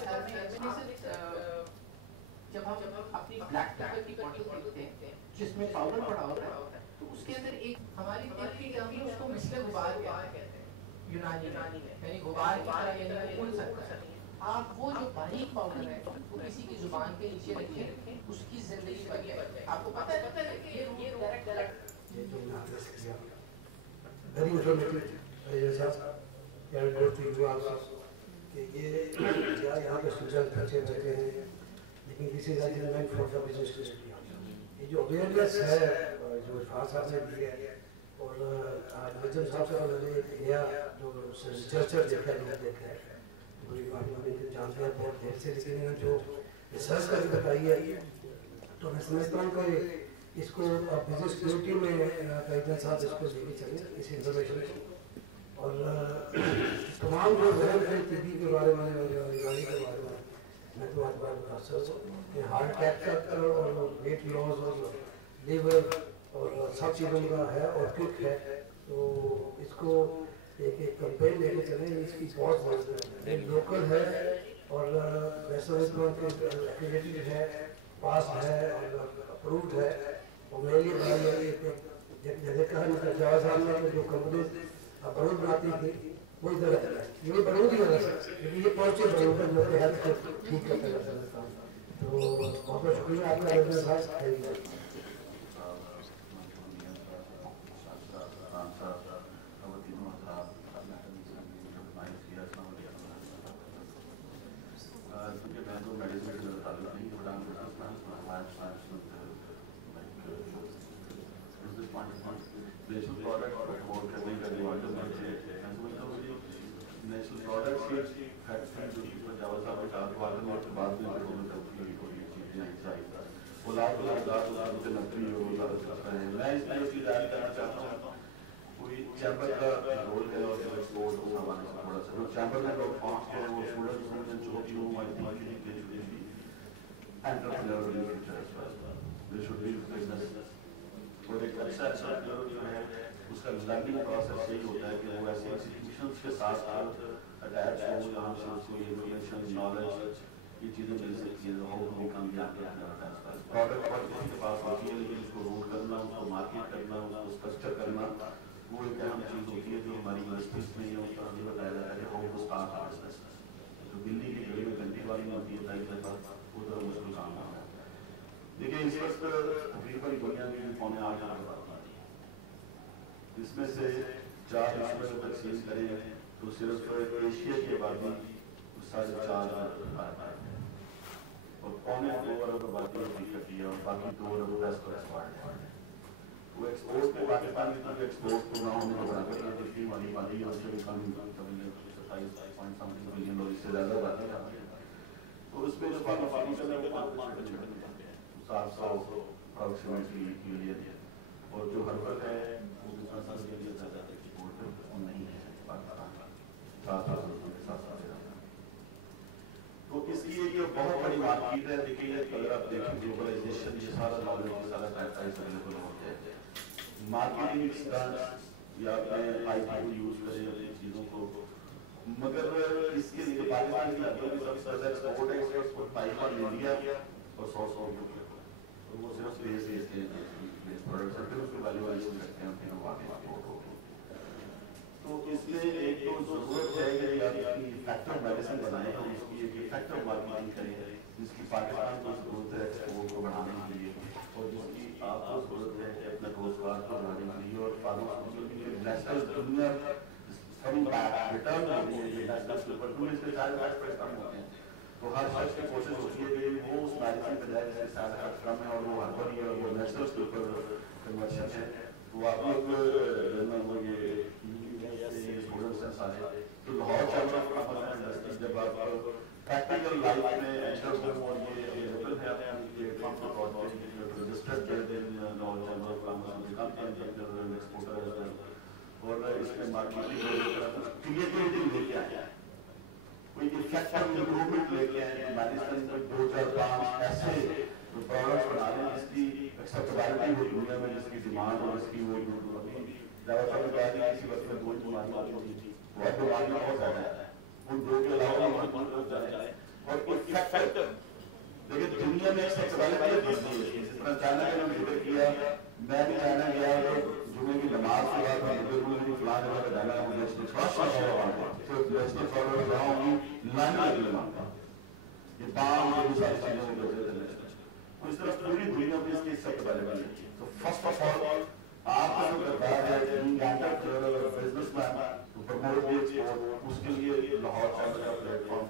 जब हम अपनी ब्लैक पेपर की बॉटल देखते हैं जिसमें पाउडर पड़ा होता है, तो उसके अंदर एक हमारी देखी हम उसको मिसले गुबार कहते हैं यूनानी में, यानी गुबार की तरह यानी उड़ सकता है। आप वो जो बारीक पाउडर है वो किसी की जुबान के नीचे रखें, उसकी जिंदगी बन जाए। आपको पता है कि ये डायरेक्ट ये जो वेरी इंफॉर्मेटिव कि ये यहाँ पे स्टूडेंट बच्चे बैठे हैं, लेकिन this is meant for the business community. ये जो अवेयरनेस है जो इरफान साहब ने दी है, और नजम साहब से मैंने एक नया जो रिसर्चर देखा है, पूरी बात में जानते हैं बहुत देर से, लेकिन जो रिसर्च करके बताई है, तो मैं समझता हूँ कि इसको बिजनेस कम्युनिटी में कैप्टन साहब इसको लेके चलें इस इंफॉर्मेशन को, और तमाम जो वहम है टीबी के बारे में, बीमारी के बारे में, मैं तो आज बात बता सकता हूँ कि हार्ट अटैक का और वेट लॉस और लीवर और सब चीज़ों का है और क्विक है, तो इसको एक कैंपेन लेके चलें। इसकी बहुत लोकल है और वैसे एक्रेडिटेड है, पास है और अप्रूव्ड है, और मेरे लिए जैसे कहा जावा साहब ने जो कंपनी बरूद बनाती थी वो इधर है, ये बरूद ही होगा सर, क्योंकि ये पॉजिटिव बरूद है जो हेल्थ को ठीक करता है। तो बहुत बहुत शुक्रिया आपका धन्यवाद। नेशनल प्रोडक्ट प्रमोट करने का डिपार्टमेंट है, नेशनल प्रोडक्ट की फैक्ट्री जो जावा साहब ने कहा डिपार्टमेंट के बाद में चीज़ें वो लाख रुपये नौकरी हो सकता है। मैं इसमें उसकी जारी करना चाहता हूँ, कोई चैम्बर का रोल है और एक्सपोर्ट को संभालने से थोड़ा सा जो चैम्बर में लोग पहुँच के वो स्टूडेंट जो भी हो और एक अच्छा जो है उसका लर्निंग प्रोसेस यही होता है कि वो ऐसे इंस्टीट्यूशंस के साथ अटैच हो जहाँ से उसको इन्फॉर्मेशन नॉलेज ये चीज़ें मिल सकती है। हाउ टू बिकम प्रोडक्ट और किसी के पास होती है, लेकिन उसको रोल करना, उसको मार्केट करना, उसको स्ट्रक्चर करना, वो एक अहम चीज़ होती है जो हमारी यूनिवर्सिटीज़ में या उस तरह से बताया जाता है हाउ टू स्टार्ट बिजनेस। जो दिल्ली की गली में घंटी वाली होती है वो तो मुश्किल काम है। देखिए इस वक्त तकरीबन दुनिया की 8.5 अरब है, इसमें से 4 अरब तकसीम करें तो सिर्फ एशिया की आबादी 4.5 अरब है और 2.25 अरब आबादी अफ्रीका की है और बाकी 2 अरब वेस्ट को एक्सपोर्ट है। वो एक्सपोर्ट को पाकिस्तान की तरफ एक्सपोर्ट को ना होने के बराबर है, जितनी वाली आबादी है उससे भी कम 27.something बिलियन और इससे ज़्यादा आबादी है। तो उसमें जो पाकिस्तानी का है वो 700 अप्रोक्सीमेटली मिलियन है, और जो हर्बल है वो दूसरा के लिए ज़्यादा एक्सपोर्ट नहीं है पाकिस्तान का 700। तो इसलिए ये बहुत बड़ी मार्केट है। देखिए अगर आप देखें ग्लोबलाइजेशन ये सारा नॉलेज सारा प्राइस अवेलेबल हो गया है, मार्केटिंग स्टंट्स या अपने आईटी को यूज करें अपनी चीज़ों को मगर इसके लिए पाकिस्तान की सबसे ज़्यादा एक्सपोर्ट है उसको पाकिस्तान इंडिया और सॉस और वो सिर्फ स्पेस इसके प्रोडक्ट्स हैं, फिर उसके वैल्यू एडिशन करते हैं फिर वहाँ एक्सपोर्ट होती है। तो इसमें एक तो ज़रूरत है कि आप अपनी इफेक्टिव मेडिसिन बनाएं और उसकी एक इफेक्टिव मार्केटिंग करें, जिसकी पाकिस्तान को ज़रूरत है एक्सपोर्ट को बढ़ाने के लिए और जिसकी आपको ज़रूरत है अपने रोजगार को बढ़ाने के लिए और फार्मास्यूटिकल नेशनल दुनिया रिटर्न होती है नेशनल पर इसके सारे एस्पेक्ट्स कम होते हैं। तो हर शख्स की कोशिश होती है कि वो उस मेडिसिन पे जाए जिसके साइड इफेक्ट कम है और वो हर्बल है और वो नेचुरल के ऊपर कन्वर्शन है। तो आप लोग ये स्टूडेंट्स हैं सारे, तो Lahore chamber of commerce and industry जब आप प्रैक्टिकल लाइफ में एंटर हो और ये अवेलेबल है आपके प्लेटफॉर्म पर और registered in Lahore chamber of commerce exporter as well, और इसमें मार्केटिंग क्रिएटिविटी लेके आए, कोई इफेक्टिव इम्प्रूवमेंट लेके आए, मेडिसिन में 2-4-5 ऐसे प्रोडक्ट्स बना लें जिसकी एक्सेप्टेबिलिटी हो दुनिया में, जिसकी डिमांड और इसकी वो ज़्यादातर किसी वक्त में 2 बीमारियां होती थी, बहुत बीमारियां बहुत ज़्यादा है, उन 2 के अलावा जाए और इफेक्टिव। लेकिन दुनिया में एक्सेप्टेबिलिटी होती है, जिस तरह चाइना का मैंने जिक्र किया, मैं भी चाइना गया जुमे की नमाज के बाद बिल्कुल नहीं फलां जगह पे जाना है, मुझे थोड़ा सा तो नेशनल फॉलो रहा हूँ लाइन लगे मांगता ये पाम और सारी चीज़ों को तो इस तरह पूरी दुनिया में इसकी एक्सेप्टेबिलिटी है। तो फर्स्ट ऑफ ऑल आपका जो किरदार है businessman to promote the export, उसके लिए लाहौर चैम्बर का प्लेटफॉर्म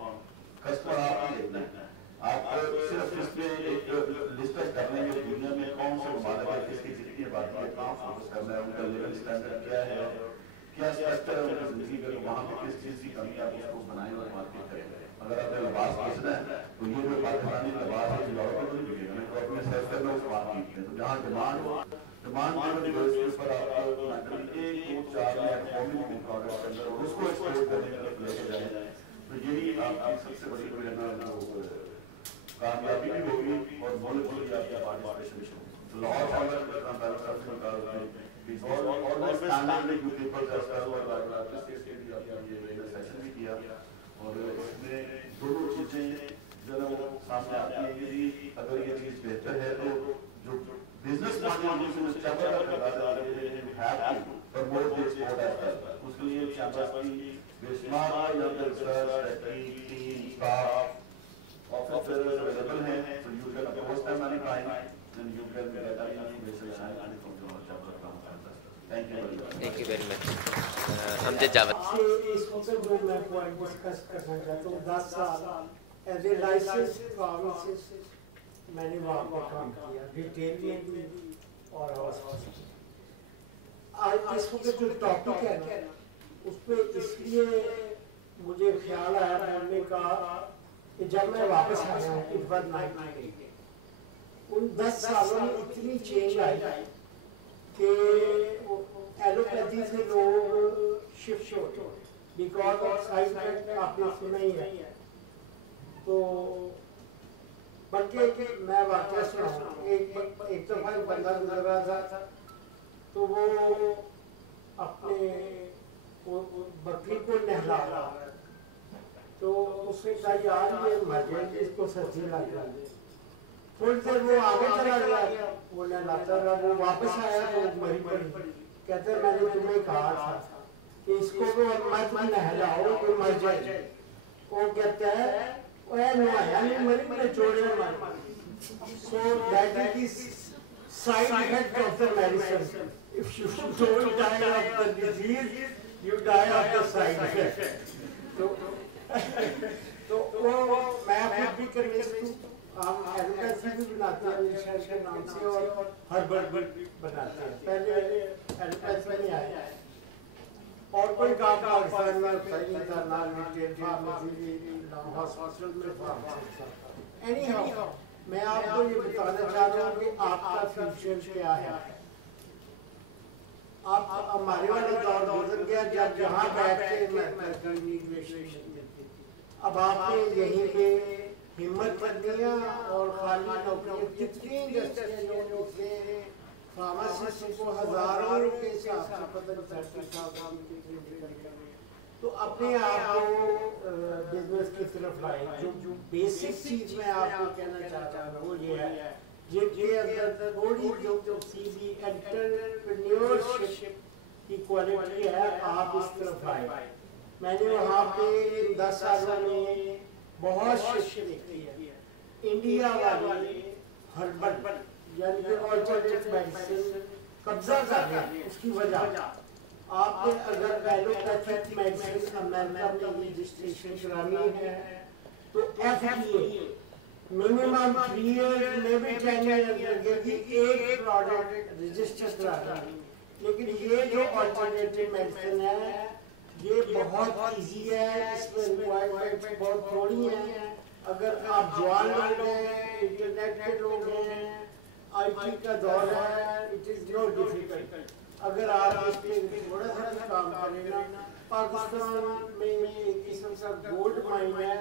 कस्टमर आप देखना है, आप सिर्फ इसमें एक लिस्ट करने में दुनिया में कौन से ममालिक है, किसकी कितनी आबादी है, कहाँ फोकस करना है, उनका लेवल स्टैंडर्ड क्या है, क्या स्ट्रक्चर है उनकी जिंदगी का, वहाँ पे किस चीज़ की कमी है आप उसको बनाएं और मार्केट करें। अगर आपने लिबास बेचना है तो ये जो पाकिस्तानी लिबास है यूरोप में नहीं बिकेगा, तो अपने सेक्टर में उसको मार्केट करें। तो जहाँ डिमांड हो डिमांड पर आप 1-2-4 में प्रोडक्ट के अंदर उसको एक्सपोर्ट करने की तरफ लेके जाए, तो यही आपकी सबसे बड़ी कामयाबी भी होगी और मुल्क की आपकी पार्टिसिपेशन होगी। तो लाहौर चैम्बर के तरह पहले सब निकाल और स्टैंडर्ड पीपल्स एज वेल और आर्टिस्ट के लिए आपने ये सेशन भी किया और इसमें दोनों चीज़ें जरा वो सामने आती है कि अगर ये चीज़ बेहतर है तो जो बिजनेस मॉडल चैम्बर का किरदार है have to promote the export as well, उसके लिए चैम्बर की बेशुमार research team staff officers available हैं, so you can approach them anytime and you can get any information from the chapter of commerce. Thank you very much. Thank you very much. Amjad Javed. इसमें जो मैं point discuss करना चाहता हूँ 10 साल as a licence pharmacist मैंने वहाँ पर काम किया, रिटेल में भी और हॉस्पिटल। आज इस वक्त जो टॉपिक है ना उस पर इसलिए मुझे ख्याल आया बोलने का कि जब मैं वापस आया हूँ इट वाज 98, उन 10 सालों में इतनी चेंज आई कि एलोपैथी से लोग शिफ्ट होते बिकॉज ऑफ साइड इफेक्ट आपने सुना ही है। तो बल्कि मैं वाकया सुनाऊँ, एक दफा एक बंदा गुजर रहा था तो वो अपने बकरी को नहला रहा है, तो उसने कहा यार ये मर जाएगी, इसको सर्दी लग जाएगी। थोड़ी देर वो आगे चला गया, वो नहलाता रहा, वो वापस आया तो मरी पड़ी। कहते मैंने तुम्हें कहा था कि इसको मत नहलाओ तो मर जाएगी। वो कहता है नहाया नहीं मरी, मैंने जोड़े मर। So that is side effect of the medicine. If you don't die of the disease, you die of the side effect. तो वो मैं खुद भी करके हम एलोपैथी भी बनाते हैं इंशाल्लाह के नाम से और हर्बल भी बनाते हैं। पहले एलोपैथी नहीं आया और कोई काम पाकिस्तान में नहीं था, ना रिटेल फार्मेसी ना हॉस्पिटल में फार्मेसी था। एनीहाउ मैं आपको ये बताना चाह रहा हूँ कि आपका फ्यूचर क्या है। आप हमारे वाला दौर गुजर गया जब जहाँ बैठ के अब आपने यहीं पे हिम्मत कर दिया और खाली नौकरियां कितनी फार्मासिस्ट को हजारों के हिसाब से पता नहीं 30,000 तो تو اپنے آپ کو بزنس کی طرف لائیں. جو بیسک چیز میں آپ کو کہنا چاہتا ہوں وہ یہ ہے جن کے اندر تھوڑی جو سیدھی انٹرپرینیورشپ کی کوالٹی ہے آپ اس طرف آئیں. میں نے وہاں پہ 10 سالوں میں بہت شفٹ دیکھی ہے. انڈیا والے ہربل یعنی کہ آلٹرنیٹ میڈیسن قبضہ کر رہے ہیں. اس کی وجہ آپ نے اگر ایلوپیتھک میڈیسن امریکہ میں رجسٹریشن کرانی ہے تو FDA منیمم 3 ایئرز میں بھی 10 ایئرز لگے گی ایک پروڈکٹ رجسٹر کرانے. لیکن یہ جو آلٹرنیٹیو میڈیسن ہے یہ بہت ایزی ہے. اس میں ریکوائرمنٹ بہت تھوڑی ہیں. اگر آپ جوان لوگ ہیں, انٹرنیٹ کے لوگ ہیں, IT کا دور ہے, اٹ از ناٹ ڈیفیکلٹ. اگر آپ اس پہ تھوڑا سا کام کریں نا, پاکستان میں ایک قسم کا گولڈ مائن ہے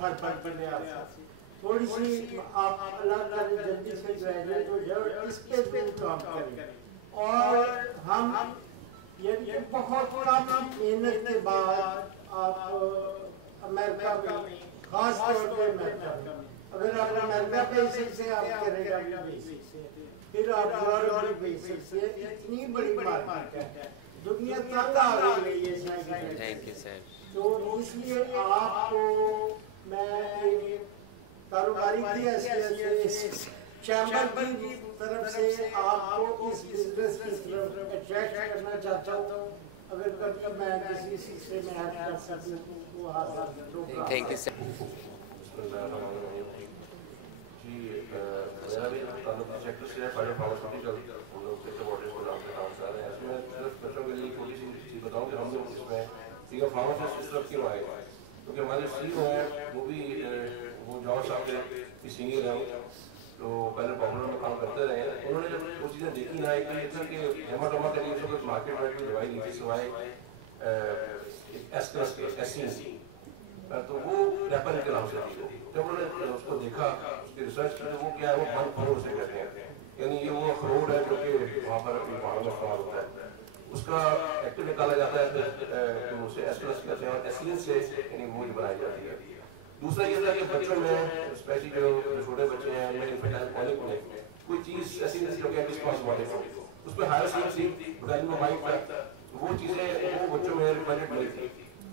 ہر پر لحاظ سے. تھوڑی سی آپ اللہ تعالی جلدی سے گریجویٹ ہو جائے اور اس پہ بھی کام کریں. اور ہم یہ بہت کم محنت کے بعد آپ امریکہ میں خاص طور پہ امریکہ میں اگر آپ امریکہ بیسک سے آپ کریں گا بیسک سے پھر آپ گلوبل بیسک سے اتنی بڑی مارکیٹ ہے. دنیا تنگ آ رہی ہے یہ. Thank you sir. تو اس لیے آپ کو میں کاروباری کی حیثیت سے چیمبر کی طرف سے آپ کو اس بزنس کی طرف اٹریکٹ کرنا چاہتا ہوں. اگر کبھی میں کسی سلسلے میں ہیلپ کر سکوں تو وہ حاضر. Thank you sir. جی میرا بھی تعلق سیکٹر سے ہے. فائنل فارماسیوٹیکل ہم لوگ سیکٹر باڈی کو نام سے کام کر رہے ہیں. اس میں صرف بچوں کے لیے چھوٹی سی چیز بتاؤں کہ ہم لوگ اس میں سیگا فارماسسٹ اس طرف کیوں آئے ہیں کیونکہ ہمارے CEO ہیں وہ بھی وہ جوہر صاحب کے سینئر ہیں. تو پہلے پاپولر میں کام کرتے رہے ہیں. انہوں نے جب وہ چیزیں دیکھی نہ ایک یہ تھا کہ ہیماٹوما کے لیے کچھ مارکیٹ میں کوئی دوائی نہیں تھی سوائے SC. تو وہ ریپر کے نام سے تھی. جب انہوں نے اس کو دیکھا اس کی ریسرچ کی وہ کیا ہے وہ بند خرور سے کہتے ہیں. یعنی یہ وہ خرور ہے جو کہ وہاں پر اپنی پہاڑوں میں استعمال ہوتا ہے. اس کا ایکٹیو نکالا جاتا ہے پھر اسے ایسٹرس کہتے ہیں اور ایسلین سے یعنی وہ بنائی جاتی ہے. دوسرا یہ تھا کہ بچوں میں اسپیشلی جو چھوٹے بچے ہیں ان میں انفینٹائل کولک میں کوئی چیز ایسی نہیں جو کہ کس پاس والے کو اس میں ہائر سین تھی ڈائنامائٹ تھا. وہ چیزیں وہ بچوں میں ریکوائرمنٹ نہیں تھی.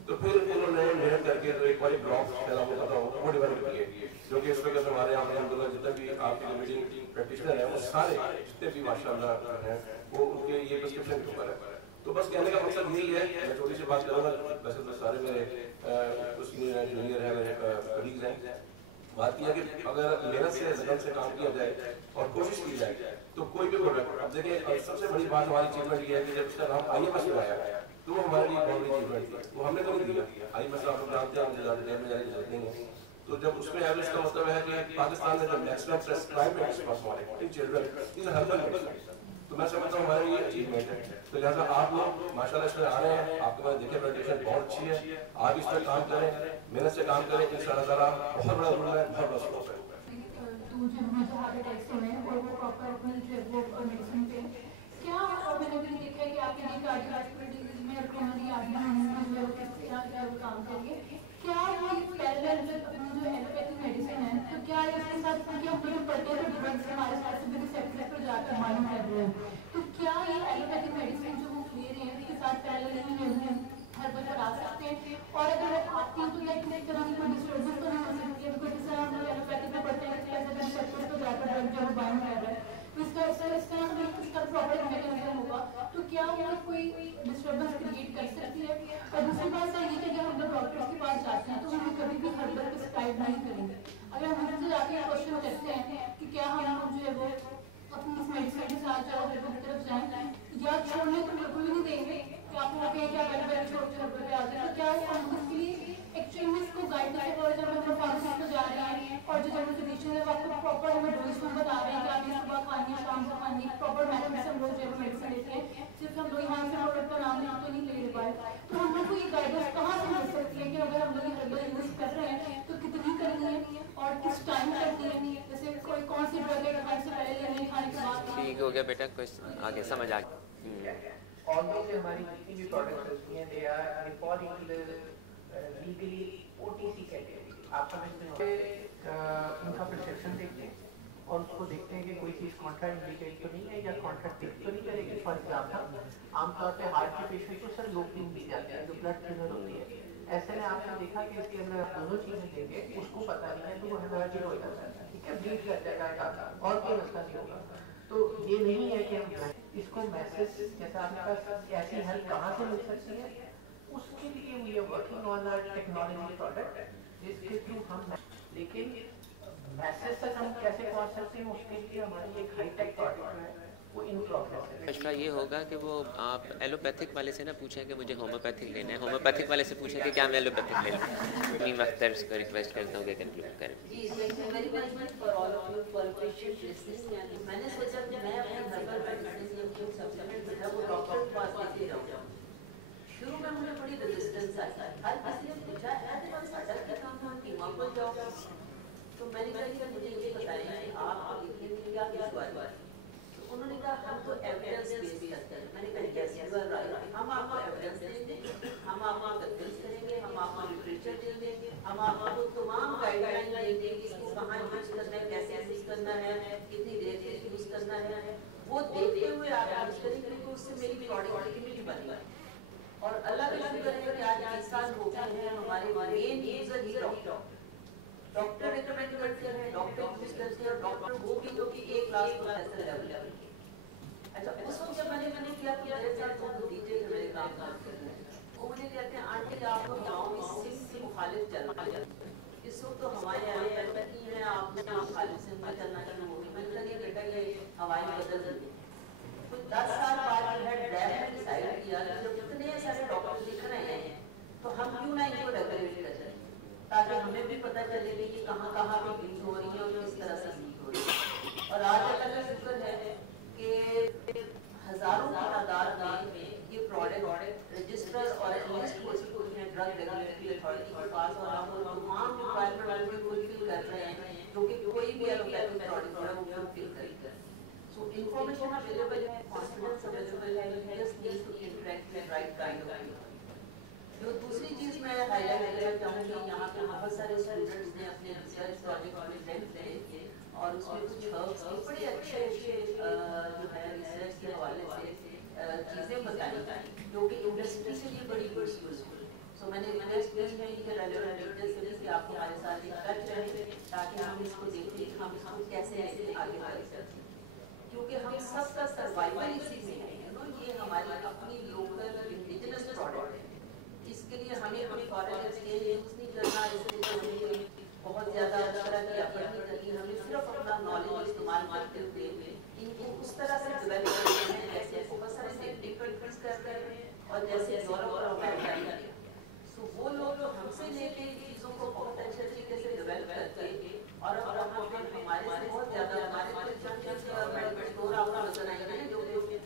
تو پھر انہوں نے محنت کر کے ایک بار بلاک پھیلا ہوتا تھا وہ ڈیولپ کیے جو کہ اس وقت ہمارے یہاں الحمدللہ جتنے بھی آپ کی میٹنگ پریکٹیشنر ہیں وہ سارے جتنے بھی ماشاء اللہ ہیں وہ ان کے یہ پرسکرپشن کے اوپر ہے. تو بس کہنے کا مقصد یہی ہے. میں چھوٹی سی بات کروں گا. ویسے تو سارے میرے سینئر ہیں جونیئر ہیں میرے کلیگز ہیں. بات کیا کہ اگر محنت سے لگن سے کام کیا جائے اور کوشش کی جائے تو کوئی بھی پروڈکٹ. اب دیکھیں سب سے بڑی بات ہماری اچیومنٹ یہ ہے کہ جب اس کا نام IMS میں آیا تو وہ ہمارے لیے بہت بڑی اچیومنٹ تھی. وہ ہم نے تو نہیں دیا. IMS آپ لوگ جانتے ہیں ہم زیادہ دیر میں جانے چلتے ہیں. تو جب اس میں ہے اس کا مطلب ہے کہ پاکستان میں جب میکسیمم پرسکرائبڈ ہمارے in children is herbal medicine. تو میں سمجھتا ہوں ہمارے لیے اچیومنٹ ہے. تو لہٰذا آپ لوگ ماشاء اللہ اس میں آ رہے ہیں. آپ کے پاس دیکھیں پریزنٹیشن بہت اچھی ہے. آپ اس میں کام کریں محنت سے کام کریں. ان شاء اللہ تعالیٰ بہت بڑا رول ہے بہت بڑا سکوپ ہے. تو جو ہمارے ہارٹ اٹیک سے ہوئے ہیں اور وہ پراپر اپنے وہ میڈیسن پہ کیا اور میں نے بھی دیکھا ہے کہ آپ کے لیے کارڈیوواسکولر ڈیزیز میں پرائمری آرٹری جو کیا وہ کام کریے کیا یہ پیرالل جو ایلوپیتھک میڈیسن ہے تو کیا اس کے ساتھ کیا ہم لوگ پڑھتے ہیں ڈرگس ہمارے ساتھ سے ریسیپٹر پر جا کر معلوم کر رہے ہیں تو کیا یہ ایلوپیتھک میڈیسن جو وہ لے رہے ہیں اس کے ساتھ پیرالل ہربل پر آ سکتے ہیں اور اگر آتی ہیں تو کیا کسی طرح کی کوئی ڈسٹربنس تو نہیں ہو سکتی ہے کیونکہ جس طرح ہم لوگ ایلوپیتھک میں پڑھتے ہیں کہ ایسے ریسیپٹر پر جا کر ڈرگ جو وہ بائنڈ کر رہا ہے تو اس کا اس کا پراپر میکینزم ہوگا تو کیا وہ کوئی ڈسٹربنس کریٹ کر سکتی ہے. اور دوسری بات یہ کہ جب ہم لوگ ڈاکٹرس کے پاس جاتے ہیں تو ہمیں کبھی بھی ہربل پرسکرائب نہیں کریں گے. اگر ہم ان سے جا کے کوشچن کرتے ہیں کہ کیا ہم لوگ جو ہے وہ اپنی اس میڈیسن کے ساتھ جو ہے کی طرف جائیں یا چھوڑنے تو بالکل بھی نہیں دیں گے کہ آپ لوگ کہیں کہ آپ پہلے چھوڑ کے ہربل پہ آتے ہیں تو کیا ہم اس کے لیے ایکچولی میں اس کو گائڈ کرتے ہیں. اور جب ہم فارمیسی پہ جا رہے ہیں اور جو جنرل فزیشین ہے وہ آپ کو پراپر ہمیں ڈوز میں بتا رہے ہیں کہ آپ یہ صبح کھانی ہے شام کو کھانی ہے پراپر میڈیسن لوگ جو ہے میڈیسن لیتے ہیں. صرف ہم لوگ یہاں سے پروڈکٹ کا نام یہاں تو نہیں لے پائے تو ہم لوگ کو یہ گائیڈنس کہاں سے مل سکتی ہے کہ اگر ہم لوگ یہ ہربل یوز کر رہے ہیں تو کتنی کرنی ہے اور کس ٹائم کرنی ہے. جیسے کوئی کون سی ڈرگ ہے کھانے سے پہلے لینی کھانے کے بعد. ٹھیک ہو گیا بیٹا کچھ آگے سمجھ آ گیا. although से हमारी जितनी भी products होती हैं they fall into the legally OTC category. आप समझते हो उनका prescription देखते हैं और उसको देखते हैं कि कोई चीज़ कॉन्ट्रैक्ट इंडिकेट तो नहीं है या कॉन्ट्रैक्ट तो नहीं करेगी. फॉर एग्जाम्पल आमतौर पे हार्ट के पेशेंट को सर लोकिन दी जाती है जो ब्लड थिनर होती है. ऐसे में आपने देखा कि इसके अंदर आप दोनों चीज़ें देंगे उसको पता नहीं है तो वो हेमोरेजिक हो जाता है. ठीक है, ब्लीड कर जाएगा और कोई मसला नहीं होगा. तो ये नहीं है कि हम इसको मैसेज जैसा आपके पास ऐसी हेल्प कहाँ से मिल सकती है उसके लिए we are working on a technology product जिसके थ्रू हम लेकिन मैसेज तक हम कैसे पहुंच सकते हैं उसके लिए हमारी एक हाईटेक प्रोडक्ट है वो इन प्रोग्रेस है. मसला ये होगा कि वो आप एलोपैथिक वाले से ना पूछें कि मुझे होम्योपैथिक लेना है, होम्योपैथिक वाले से पूछें कि क्या मैं एलोपैथिक ले लूँ. मी मख्तर को रिक्वेस्ट करता हूँ कि कंक्लूड करें. मैंने सोचा कि मैं अपने हर्बल मेडिसिन जो सप्लीमेंट है वो डॉक्टर के पास लेके जाऊँ. शुरू में मुझे बड़ी रेजिस्टेंस आई. हर किसी ने पूछा ऐसे बस डर के काम हम टीमा को जाओ तो मैंने कहा कि मुझे ये बताएं कि आप लिखने क्या क्या बात. तो उन्होंने कहा हम तो एविडेंस बेस्ड करते हैं. मैंने कहा यस यू आर राइट. हम आपको एविडेंस देंगे, हम आपको कंसल्ट करेंगे, हम आपको लिटरेचर देंगे, हम आपको तमाम गाइडलाइन देंगे कि इसको कहाँ यूज करना है, कैसे यूज करना है, कितनी देर के यूज करना है. वो देखते हुए आप यूज करेंगे तो उससे मेरी प्रोडक्टिविटी बढ़ गई. और अल्लाह का शुक्र है कि आज 10 साल हो गए हैं हमारे मेन यूजर ही डॉक्टर रिकमेंड करते हैं, डॉक्टर यूज करते हैं. डॉक्टर वो भी जो कि एक क्लास प्रोफेसर लेवल के. अच्छा उस वक्त जब मैंने किया कि मेरे साथ तो डीजे मेरे काम करते हैं वो मुझे कहते हैं आंटी आप लोग गाँव में से मुखालिफ चल रहे हैं. इस वक्त तो हमारे यहाँ पैदा है आपने मुखालिफ से चलना शुरू हो गई. मैंने कहा बेटा ये हवाई बदल दी. कुछ 10 साल बाद ने डिसाइड किया कि जब इतने सारे डॉक्टर लिख रहे हैं तो हम क्यों ना इनको रेगुलेट कर दें ताकि हमें भी पता चले कि कहाँ कहाँ पे यूज हो रही है और किस तरह से यूज हो रही है. और आज अल्लाह का शुक्र है कि हजारों की तादाद में ये प्रोडक्ट रजिस्टर और लिस्ट हो चुकी है ड्रग रेगुलेटरी अथॉरिटी के पास और हम तमाम रिक्वायरमेंट को फुलफिल कर रहे हैं जो कि कोई भी एलोपैथिक प्रोडक्ट है वो फुलफिल करेगा. So information available है, confidence available है, you just need to interact with right kind of people. जो दूसरी चीज़ मैं हाईलाइट करना चाहूँगी यहाँ पे बहुत सारे स्टूडेंट्स ने अपने रिसर्च प्रोजेक्ट प्रेजेंट किए और उसमें कुछ हर्ब्स के बड़े अच्छे जो है रिसर्च के हवाले से चीज़ें बताई जो कि इंडस्ट्री के लिए बड़ी यूजफुल. सो मैंने रिक्वेस्ट की है कि रेलेवेंट टीचर्स से कि आप हमारे साथ टच रहें ताकि हम इसको देखें कि हम इसको कैसे आगे बढ़ सकते हैं क्योंकि हम सबका सर्वाइवल इसी में है. ये हमारी अपनी लोकल इंडिजिनस प्रोडक्ट है. इसके लिए हमें कोई फॉरेन एक्सचेंज यूज नहीं करना. इसके लिए बहुत ज़्यादा तरह की एफर्ट नहीं करनी. हमें सिर्फ अपना नॉलेज इस्तेमाल करते हुए इनको उस तरह से डेवलप करते हैं जैसे बहुत सारे डिफरेंट करते हैं और जैसे यूरोप और अमेरिका में. सो वो लोग जो हमसे लेके चीज़ों को बहुत अच्छे तरीके से डेवलप करते हैं और अब हमारे से बहुत ज़्यादा हमारे मेडिकल स्टोर आपको नजर आएंगे जो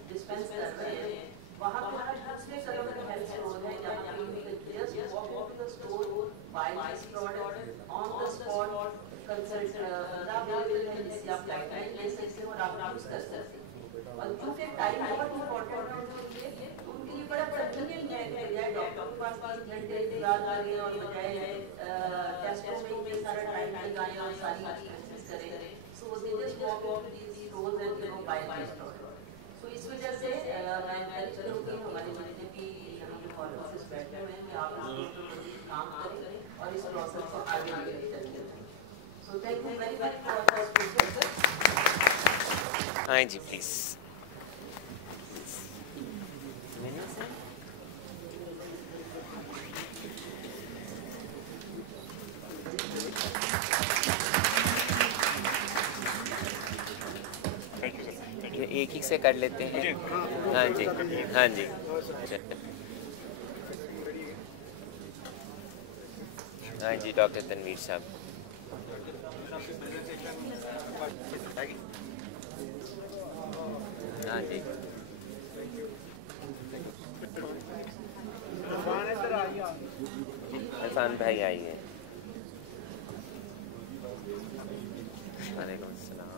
डिस्पेंस कर रहे हैं वहाँ पे हर दूसरे कदम में हेल्थ स्टोर है जहाँ पे just walk to the store buy this product on the spot consult available है जिससे आप गाइडलाइन ले सकते हैं और आप यूज कर सकते हैं. और क्योंकि टाइम बहुत इम्पोर्टेंट है उनके लिए बड़ा कन्वीनियंट है कि बजाय डॉक्टर के पास 5 घंटे इंतजार करें और बजाय टेस्टों में सारा टाइम लगाएं और सारी चीजें करें. So they just walk to these stores and you know buy this product. तो इस वजह से मैं एनकरेज करूँगी हमारे जितने भी यहाँ पे फॉलोअर्स बैठे हुए हैं कि आप काम करें और इस प्रोसेस को आगे चलें. So thank you very much for the speaker. हाँ जी प्लीज. एक ही से कर लेते हैं. हाँ जी हाँ जी. हाँ जी डॉक्टर तनवीर साहब. हाँ जी हसान भाई आइए. वालेकुम अस्सलाम.